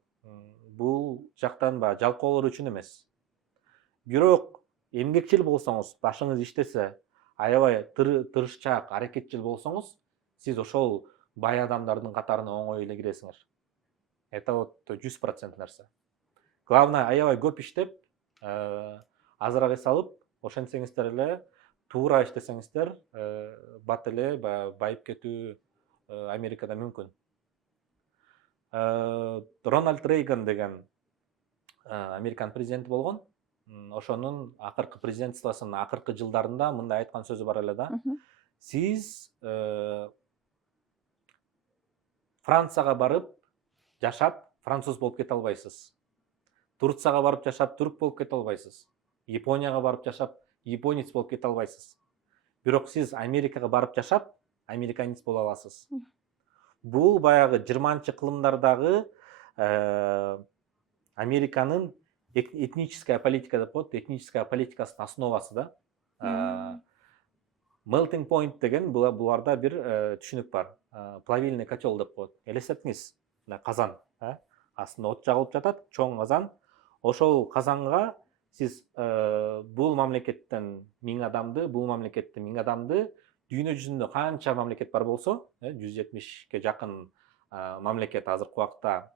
Бұл жақтан ба жалқаулар үшін емес. Бирок эмгекчил болсоңуз, башыңыз иштесе, аябай тырышчаак, аракетчил болсоңуз, сиз ошол бай адамдардын катарына оңой эле киресиңер. Это вот 100% нерсе. Главное, аябай көп иштеп, азыраак эс алып, ошентсеңиздер эле, туура иштесеңиздер, бат эле байып кетүү Америкада мүмкүн. Рональд Рейган деген Американ президенти болгон. Ошонун акыркы президентствосунун акыркы жылдарында мындай айткан сөзү бар эле да. Сиз Францияга барып жашап француз болуп кете албайсыз. Турцияга барып жашап турк болуп кете албайсыз. Японияга барып жашап японец болуп кете албайсыз. Бирок сиз Америкага барып жашап американец боло аласыз. Бул баягы 20-чы кылымдардагы Американын этническая политика деп коет, этническая политикасынын основасы да. Melting point деген буларда бир түшүнүк бар. Плавильный котел деп коет. Элестетиңиз, казан, астында от жагылып жатат, чоң казан. Ошол казанга сиз бул мамлекеттен 1000 адамды, бул мамлекеттен 1000 адамды, дүйнө жүзүндө канча мамлекет бар болсо, 170ке жакын мамлекет азыркы убакта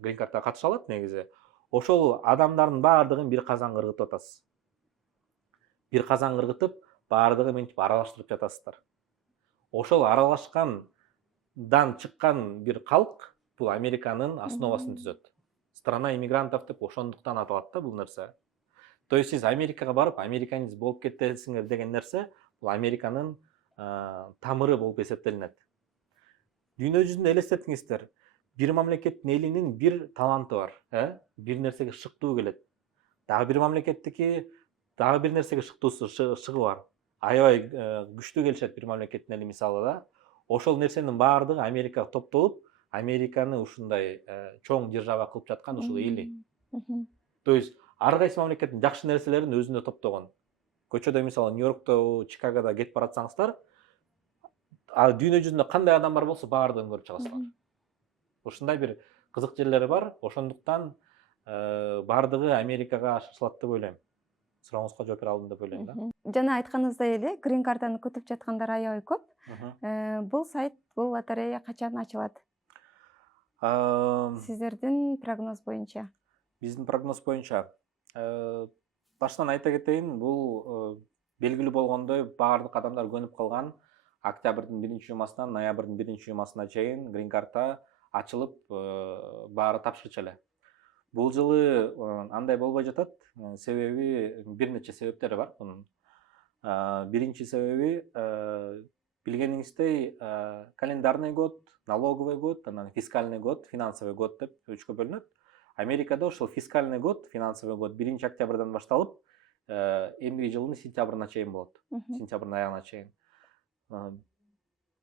грин картага катыша алат негизи. Ошол адамдардын баардыгын бир казанга ыргытып атасыз. Бир казанга ыргытып, баардыгы мынтип аралаштырып жатасыздар. Ошол аралашкандан чыккан бир калк бул Американын основасын түзөт. Страна иммигрантов деп ошондуктан аталат да бул нерсе. То есть сиз Америкага барып, американец болуп кетесиңер деген нерсе бул Американын тамыры болуп эсептелинет. Дүйнө жүзүндө элестетиңиздер, бир мамлекеттин элинин бир таланты бар, бир нерсеге шыктуу келет. Дагы бир мамлекеттики дагы бир нерсеге шыктуусу шыгы бар. Аябай күчтүү келишет бир мамлекеттин эли мисалы да. Ошол нерсенин баардыгы Америкага топтолуп, Американы ушундай чоң держава кылып жаткан ушул эли. То есть ар кайсы мамлекеттин жакшы нерселерин өзүнө топтогон. Көчөдө мисалы Нью-Йоркто, Чикагода кетип баратсаңыздар, дүйнө жүзүндө кандай адам бар болсо баардыгын көрүп чыгасыздар. Ушундай бир кызык жерлери бар, ошондуктан баардыгы Америкага шашылат деп ойлойм. Сурооңузга жооп бере алдым деп ойлойм да. Жана айтканыңыздай эле, грин картаны күтүп жаткандар аябай көп. Бул сайт, бул лотерея качан ачылат? Сиздердин прогноз боюнча? Биздин прогноз боюнча баштан айта кетейин, бул белгилүү болгондой баардык адамдар көнүп калган. Октябрдын 1-жумасынан ноябрдын 1-жумасына чейин грин карта ачылып, баары тапшырчу эле. Бул жылы андай болбой жатат, себеби бир нече себептери бар бунун. Биринчи себеби билгениңиздей календарный год, налоговый год, анан фискальный год, финансовый год деп үчкө бөлүнөт. Америкада ошол фискальный год, финансовый год 1-октябрдан башталып, эмки жылдын сентябрына чейин болот. Сентябрдын аягына чейин.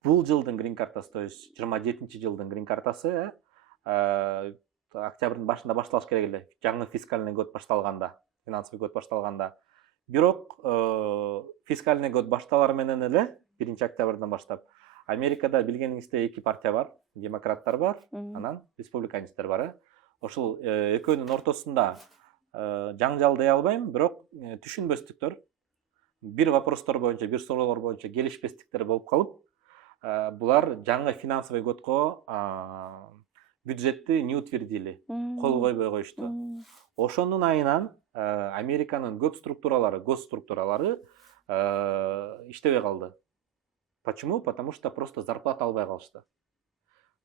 Бул жылдын грин картасы, то есть 27-чи жылдын грин картасы, октябрдын башында башталыш керек эле. Жаңы фискальный год башталганда, финансовый год башталганда. Бирок фискальный год башталар менен эле 1-октябрдан баштап Америкада билгениңиздей эки партия бар, демократтар бар, анан республиканецтер бар. Ошол экөөнүн ортосунда жаңжал дей албайм, бирок түшүнбөстүктөр, бир вопростор боюнча, бир суроолор боюнча келишпестиктер болуп калып, булар жаңы финансовый годго бюджетти не утвердили, кол койбой коюшту. Ошонун айынан Американын көп структуралары, госструктуралары иштебей калды. Почему? Потому что просто зарплата албай калышты.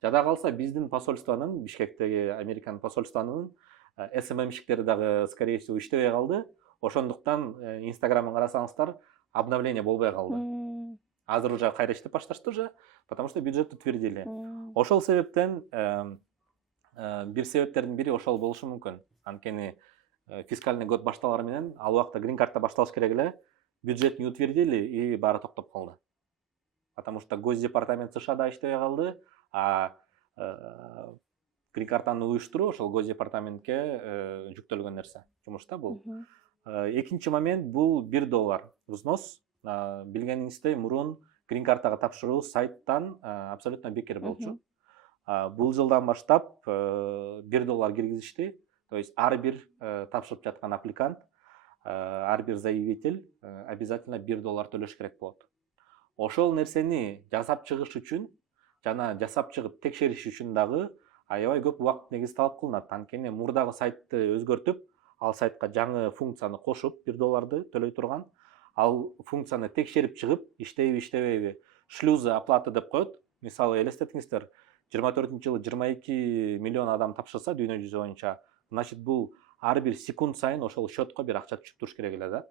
Жада калса биздин посольствонун, Бишкектеги Американын посольствонунун СММщиктери дагы, скорее всего, иштебей калды. Ошондуктан Инстаграмын карасаңыздар, обновление болбой калды. Азыр уже кайра иштеп башташты уже, потому что бюджет утвердили. Ошол себептен бир себептердин бири ошол болушу мүмкүн. Анткени фискальный год башталар менен ал убакта грин карта башталыш керек эле, бюджет не утвердили и баары токтоп калды. потому что Госдепартамент США иштебей калды, а грин картаны уюштуруу ошол Госдепартаментке жүктөлгөн нерсе жумушта бул. Экинчи момент бул $1 взнос. Билгениңиздей мурун грин картага тапшыруу сайттан абсолютно бекер болчу. Бул жылдан баштап $1 киргизишти. То есть ар бир тапшырып жаткан аппликант, ар бир заявитель обязательно $1 төлөш керек болот. Ошол нерсени жасап чыгыш үчүн жана жасап чыгып текшериш үчүн дагы аябай көп убакыт негизи талап кылынат. Анткени мурдагы сайтты өзгөртүп, ал сайтка жаңы функцияны кошуп $1 төлөй турган, ал функцияны текшерип чыгып, иштейби, иштебейби, шлюзы оплата деп коет. Мисалы элестетиңиздер, 24-жылы 22 миллион адам тапшырса дүйнө жүзү боюнча, значит бул ар бир секунд сайын ошол счетко бир акча түшүп туруш керек эле да.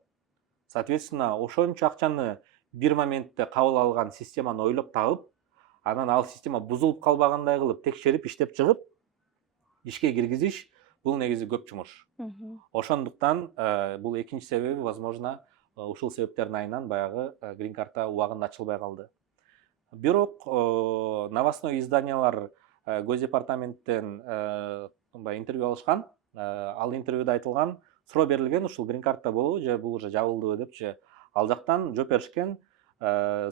Соответственно, ошончо акчаны бир моментте кабыл алган системаны ойлоп табып, анан ал система бузулуп калбагандай кылып текшерип иштеп чыгып ишке киргизиш бул негизи көп жумуш. Ошондуктан бул экинчи себеби, возможно, ушул себептердин айынан баягы грин карта убагында ачылбай калды. Бирок новостной изданиялар Госдепартаменттен интервью алышкан. Ал интервьюда айтылган, суроо берилген, ушул грин карта болобу же бул уже жабылдыбы депчи. Ал жактан жооп беришкен,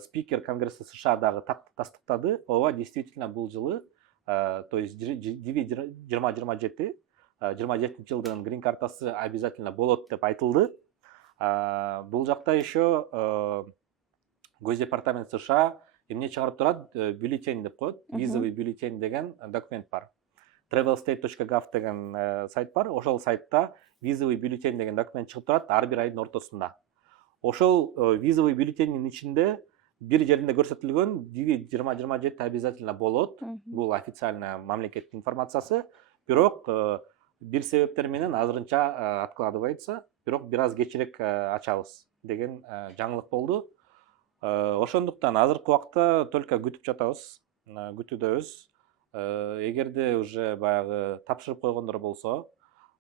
спикер Конгресса США дагы тастыктады. Ооба, действительно бул жылы, то есть 2027 жылдын грин картасы обязательно болот деп айтылды. Бул жакта еще Госдепартамент США эмне чыгарып турат, бюллетень деп коет, визовый бюллетень деген документ бар. Travelstate.gov деген сайт бар. Ошол сайтта визовый бюллетень деген документ чыгып турат ар бир айдын ортосунда. Ошол визовый бюллетендин ичинде бир жеринде көрсөтүлгөн 2027 обязательно болот. Бул официальный мамлекеттин информациясы. Бирок бир себептер менен азырынча откладывается. Бирок бир аз кечирээк ачабыз деген жаңылык болду. Ошондуктан азыркы убакта только күтүп жатабыз, күтүүдөбүз. Эгерде уже баягы тапшырып койгондор болсо,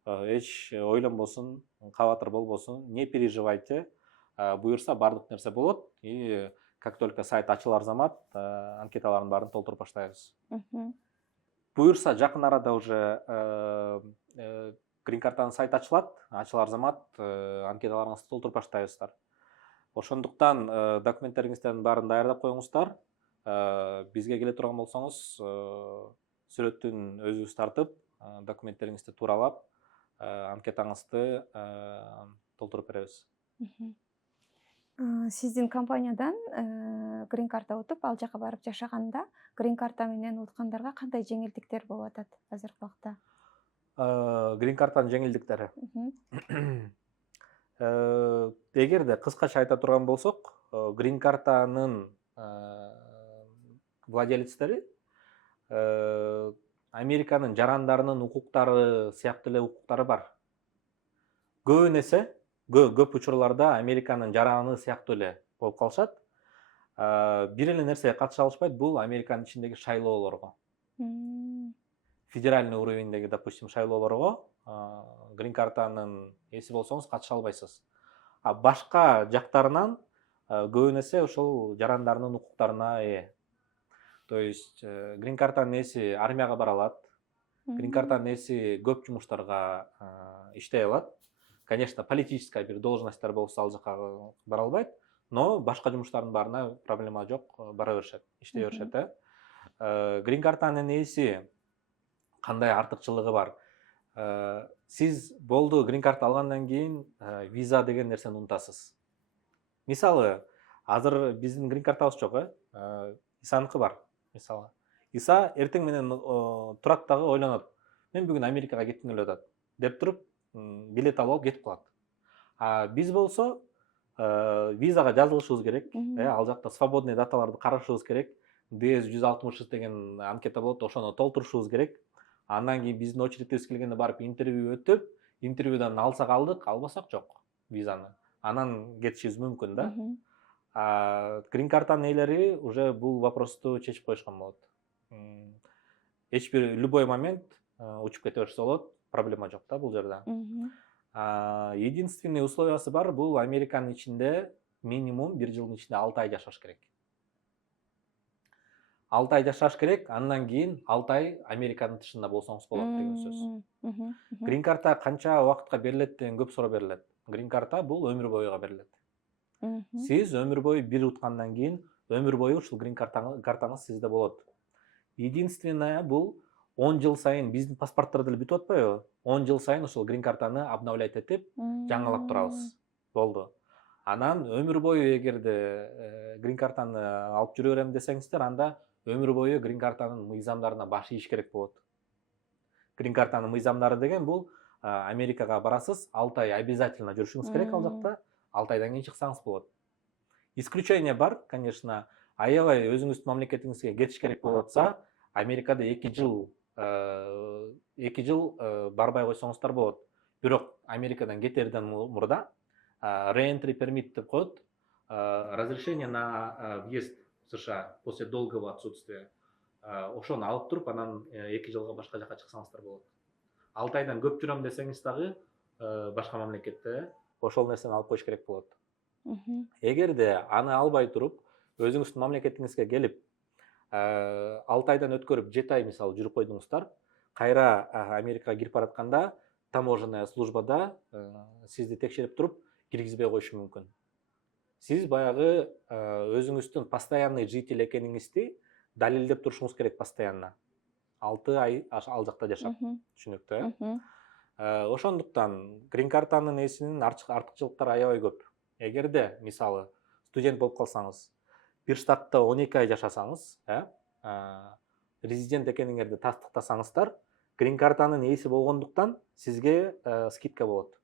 эч ойлонбосун, кабатыр болбосун, не переживайте. Буюрса бардык нерсе болот. И как только сайт ачылар замат, анкеталардын баарын толтуруп баштайбыз. Буюрса жакын арада уже грин картанын сайты ачылар замат анкеталарыңызды толтуруп баштайбыздар. Ошондуктан документтериңиздердин баарын даярдап коюңуздар. Бизге келе турган болсоңуз, сүрөтүн өзүбүз тартып, документтериңизди тууралап, анкетаңызды толтуруп беребиз. Сиздин компаниядан грин карта утуп, ал жака барып жашаганда, грин карта менен уткандарга кандай жеңилдиктер болуп атат азыркы убакта? Грин картанын жеңилдиктери. Эгерде кыскача айта турган болсок, грин картанын владелецтери Американын жарандарынын укуктары сыяктуу эле укуктары бар. Көп нерсе, көп учурларда Американын жараны сыяктуу эле болуп калышат. Бир эле нерсеге катыша алышпайт, бул Американын ичиндеги шайлоолорго. Федеральный уровеньдеги, допустим, шайлоолорго грин картанын эси болсоңуз катыша албайсыз. А башка жактарынан көбүнесе ошол жарандарынын укуктарына ээ. То есть грин картанын эси армияга бара алат. Грин картанын эси көп жумуштарга иштей алат. Конечно, политическая бир должностьтар болсо ал жака бара албайт, но башка жумуштардын баарына проблема жок, бара беришет, иштей беришет. Грин картанын эси кандай артыкчылыгы бар? Сиз болду грин карта алгандан кийин виза деген нерсени унутасыз. Мисалы, азыр биздин грин картабыз жок, Исаныкы бар, мисалы. Иса эртең менен турат дагы ойлонот. Мен бүгүн Америкага кетким келип атат деп туруп, билет алып кетип калат. А биз болсо визага жазылышыбыз керек, ал жакта свободный даталарды карашыбыз керек. DS 160 деген анкета болот, ошону толтурушубуз керек. Андан кийин биздин очередибиз келгенде барып интервью өтүп, интервьюдан алсак алдык, албасак жок визаны. Анан кетишибиз мүмкүн да. Грин картанын ээлери уже бул вопросту чечип коюшкан болот. Эч бир любой момент учуп кете берсе болот, проблема жок да бул жерде. Единственный условиясы бар, бул Американын ичинде минимум 1 жылдын ичинде 6 ай жашаш керек. 6 ай жашаш керек, андан кийин 6 ай Американын тышында болсоңуз болот деген сөз. Грин карта канча убакытка берилет деген көп суроо берилет. Грин карта бул өмүр боюга берилет. Сиз өмүр бою бир уткандан кийин өмүр бою ушул грин картаңыз сизде болот. Единственное бул 10 жыл сайын биздин паспорттор деле бүтүп атпайбы? 10 жыл сайын ушул грин картаны обновлять этип, жаңылап турабыз. Болду. Анан өмүр бою эгерде грин картаны алып жүрө берем десеңиздер, анда өмүр бою грин картанын мыйзамдарына баш ийиш керек болот. Грин картанын мыйзамдары деген бул Америкага барасыз, 6 ай обязательно жүрүшүңүз керек ал жакта, 6 айдан кийин чыксаңыз болот. Исключение бар, конечно. Аябай өзүңүздүн мамлекетиңизге кетиш керек болуп атса, Америкада 2 жыл барбай койсоңуздар болот. Бирок Америкадан кетерден мурда re-entry permit деп коет, разрешение на въезд в США после долгого отсутствия. Ошону алып туруп, анан 2 жылга башка жака чыксаңыздар болот. 6 айдан көп жүрөм десеңиз дагы башка мамлекетте ошол нерсени алып коюш керек болот. Эгерде аны албай туруп, өзүңүздүн мамлекетиңизге келип, 6 айдан өткөрүп 7 ай мисалы жүрүп койдуңуздар, кайра Америкага кирип баратканда таможенная службада сизди текшерип туруп, киргизбей коюшу мүмкүн. Сиз баягы өзүңүздүн постоянный житель экениңизди далилдеп турушуңуз керек постоянно. 6 ай ал жакта жашап, түшүнүктүү? Ошондуктан грин картанын эсинин артыкчылыктары аябай көп. Эгерде мисалы студент болуп калсаңыз, бир штатта 12 ай жашасаңыз, резидент экениңерди тастыктасаңыздар, грин картанын ээси болгондуктан сизге скидка болот.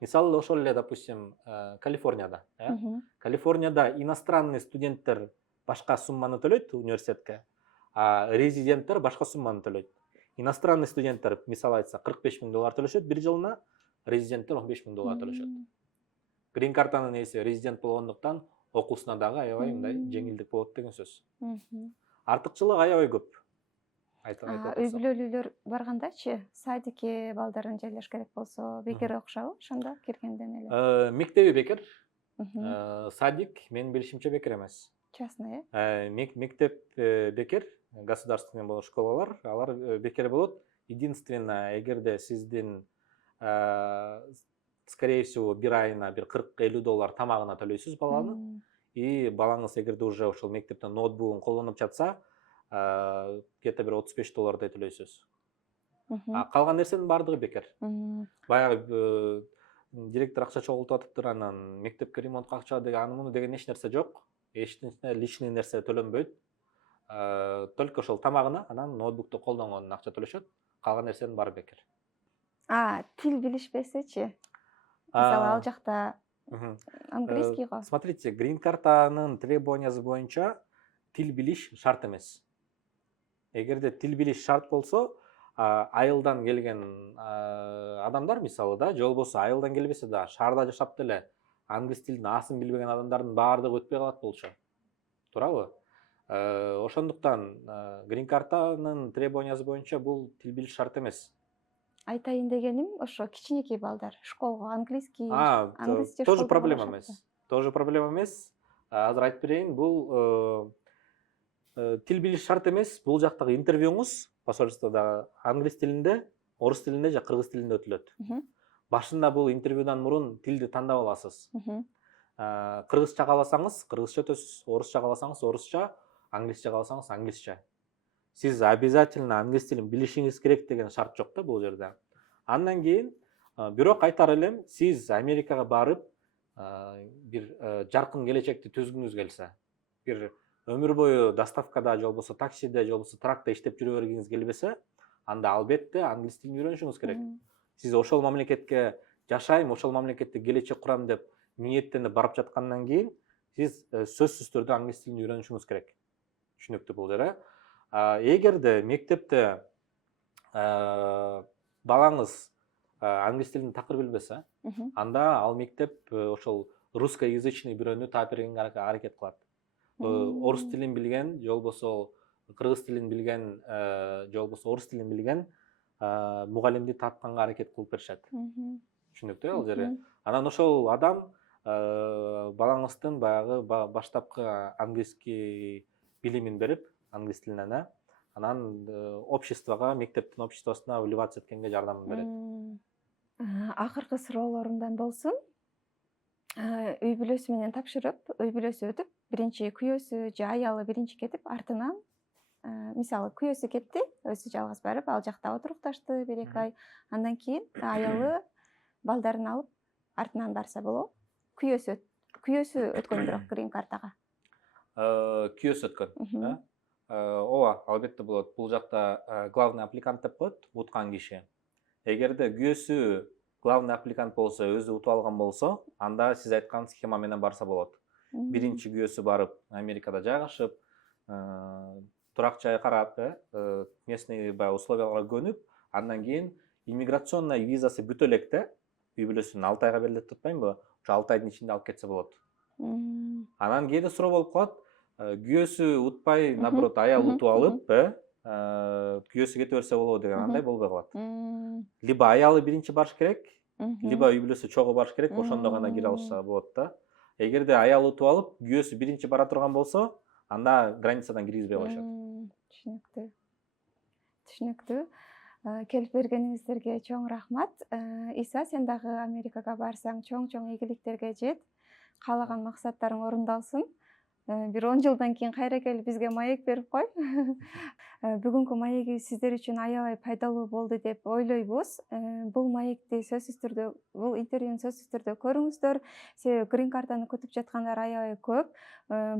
Мисалы ошол эле, допустим, Калифорнияда, Калифорнияда иностранный студенттер башка сумманы төлөйт университетке, а резиденттер башка сумманы төлөйт. Иностранный студенттер, мисалы айтса, $45,000 төлөшөт бир жылына, резиденттер $15,000 төлөшөт. Грин картанын ээси резидент болгондуктан окуусуна дагы аябай мындай жеңилдик болот деген сөз. Артыкчылыгы аябай көп. Үй бүлөлүүлөр баргандачы, садикке балдарын жайлаш керек болсо, бекер окушабы ошондо киргенден эле? Мектеби бекер. Садик менин билишимче бекер эмес. Частный, Мектеп бекер, государственный болот школалар, алар бекер болот. Единственное, эгерде сиздин скорее всего бир айына бир $40-50 тамагына төлөйсүз баланы. И балаңыз эгерде уже ошол мектептен ноутбугун колдонуп жатса, где-то бир $35 төлөйсүз. Калган нерсенин баардыгы бекер. Баягы директор акча чогултуп атыптыр, анан мектепке ремонтка акча деген аны муну деген эч нерсе жок. Эч личный нерсе төлөнбөйт. Только ошол тамагына, анан ноутбукту колдонгонуна акча төлөшөт. Калган нерсенин баары бекер. Тил билишпесечи? Мисалы ал жакта английский го. Смотрите, грин картанын требованиясы боюнча тил билиш шарт эмес. Эгерде тил билиш шарт болсо, айылдан келген адамдар мисалы да, же болбосо айылдан келбесе да, шаарда жашап деле англис тилин асын билбеген адамдардын баардыгы өтпөй калат болчу. Туурабы? Ошондуктан грин картанын требованиясы боюнча бул тил билиш шарт эмес. Айтайын дегеним, ошо кичинекей балдар школго английский, тоже проблема эмес. Тоже проблема эмес. Азыр айтып берейин, бул тил билиш шарт эмес. Бул жактагы интервьюңуз посольстводо англис тилинде, орус тилинде же кыргыз тилинде өтүлөт. Башында бул интервьюдан мурун тилди тандап аласыз. Кыргызча кааласаңыз, кыргызча өтөсүз, орусча кааласаңыз, орусча, англисче кааласаңыз, англисче. Сиз обязательно англис тилин билишиңиз керек деген шарт жок да бул жерде. Андан кийин, бирок айтар элем, сиз Америкага барып, бир жаркын келечекти түзгүңүз келсе, бир өмүр бою доставкада, же болбосо таксиде, же болбосо тракта иштеп жүрө бергиңиз келбесе, анда албетте англис тилин үйрөнүшүңүз керек. Сиз ошол мамлекетке жашайм, ошол мамлекетте келечек курам деп ниеттенип барып жаткандан кийин, сиз сөзсүз түрдө англис тилин үйрөнүшүңүз керек. Түшүнүктүү бул жерде. Эгерде мектепте балаңыз англис тилин такыр билбесе, анда ал мектеп ошол русскоязычный бирөөнү таап бергенге аракет кылат. Орус тилин билген, же болбосо кыргыз тилин билген, же болбосо орус тилин билген мугалимди тапканга аракет кылып беришет. Түшүнүктүү ал жерде. Анан ошол адам балаңыздын баягы баштапкы английский билимин берип, англис тилинен, анан обществого, мектептин обществосуна вливаться эткенге жардам берет. Акыркы суроолорумдан болсун. Үй бүлөсү менен тапшырып, үй бүлөсү өтүп, биринчи күйөөсү же аялы биринчи кетип, артынан мисалы күйөөсү кетти, өзү жалгыз барып, ал жакта отурукташты 1-2 ай. Андан кийин аялы балдарын алып артынан барса болобу? Күйөөсү өткөн бирок грин картага. Күйөөсү өткөн. Ооба, албетте болот. Бул жакта главный аппликант деп коет, уткан киши. Эгерде күйөөсү главный аппликант болсо, өзү утуп алган болсо, анда сиз айткан схема менен барса болот. Биринчи күйөөсү барып, Америкада жайгашып, турак жай карап, местный условияларга көнүп, андан кийин иммиграционный визасы бүтө электе, үй бүлөсүнүн 6 айга берилет деп атпаймынбы? Ошо 6 айдын ичинде алып кетсе болот. Анан кээде суроо болуп калат, күйөөсү утпай, наоборот, аял утуп алып, күйөөсү кете берсе болобу деген, андай болбой калат. Либо аялы биринчи барыш керек, либо үй бүлөсү чогуу барыш керек, ошондо гана кире алышса болот да. Эгерде аял утуп алып, күйөөсү биринчи бара турган болсо, анда границадан киргизбей коюшат. Түшүнүктүү. Келип бергениңиздерге чоң рахмат. Иса, сен дагы Америкага барсаң, чоң ийгиликтерге жет. Каалаган максаттарың орундалсын. Бир 10 жылдан кийин кайра келип бизге маек берип кой. Бүгүнкү маегибиз сиздер үчүн аябай пайдалуу болду деп ойлойбуз. Бул маекти сөзсүз түрдө, бул интервьюну сөзсүз түрдө көрүңүздөр. Себеби грин картаны күтүп жаткандар аябай көп.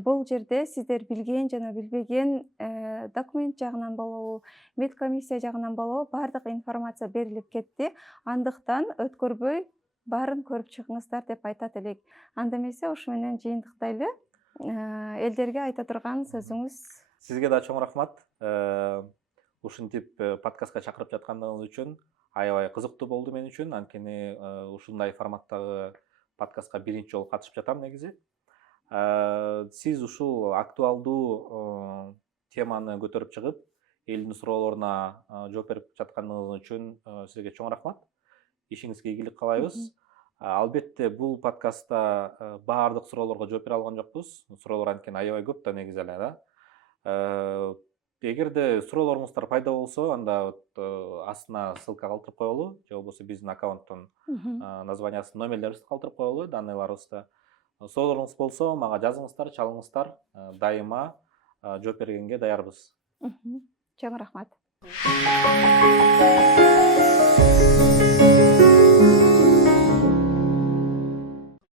Бул жерде сиздер билген жана билбеген документ жагынан болобу, медкомиссия жагынан болобу, баардык информация берилип кетти. Андыктан өткөрбөй баарын көрүп чыгыңыздар деп айтат элек. Анда эмесе ушу менен жыйынтыктайлы. Элдерге айта турган сөзүңүз? Сизге да чоң рахмат. Ушинтип подкастка чакырып жаткандыгыңыз үчүн аябай кызыктуу болду мен үчүн. Анткени ушундай форматтагы подкастка биринчи жолу катышып жатам негизи. Сиз ушул актуалдуу теманы көтөрүп чыгып, элдин суроолоруна жооп берип жаткандыгыңыз үчүн сизге чоң рахмат. Ишиңизге ийгилик каалайбыз. Албетте бул подкастта баардык суроолорго жооп бере алган жокпуз. Суроолор анткени аябай көп да негизи эле да. Эгерде суроолоруңуздар пайда болсо, анда астына ссылка калтырып коелу, же болбосо биздин аккаунттун названиясын, номерлерибизди калтырып коелу, данныйларыбызды. Суроолоруңуз болсо, мага жазыңыздар, чалыңыздар. Дайыма жооп бергенге даярбыз. Чоң рахмат.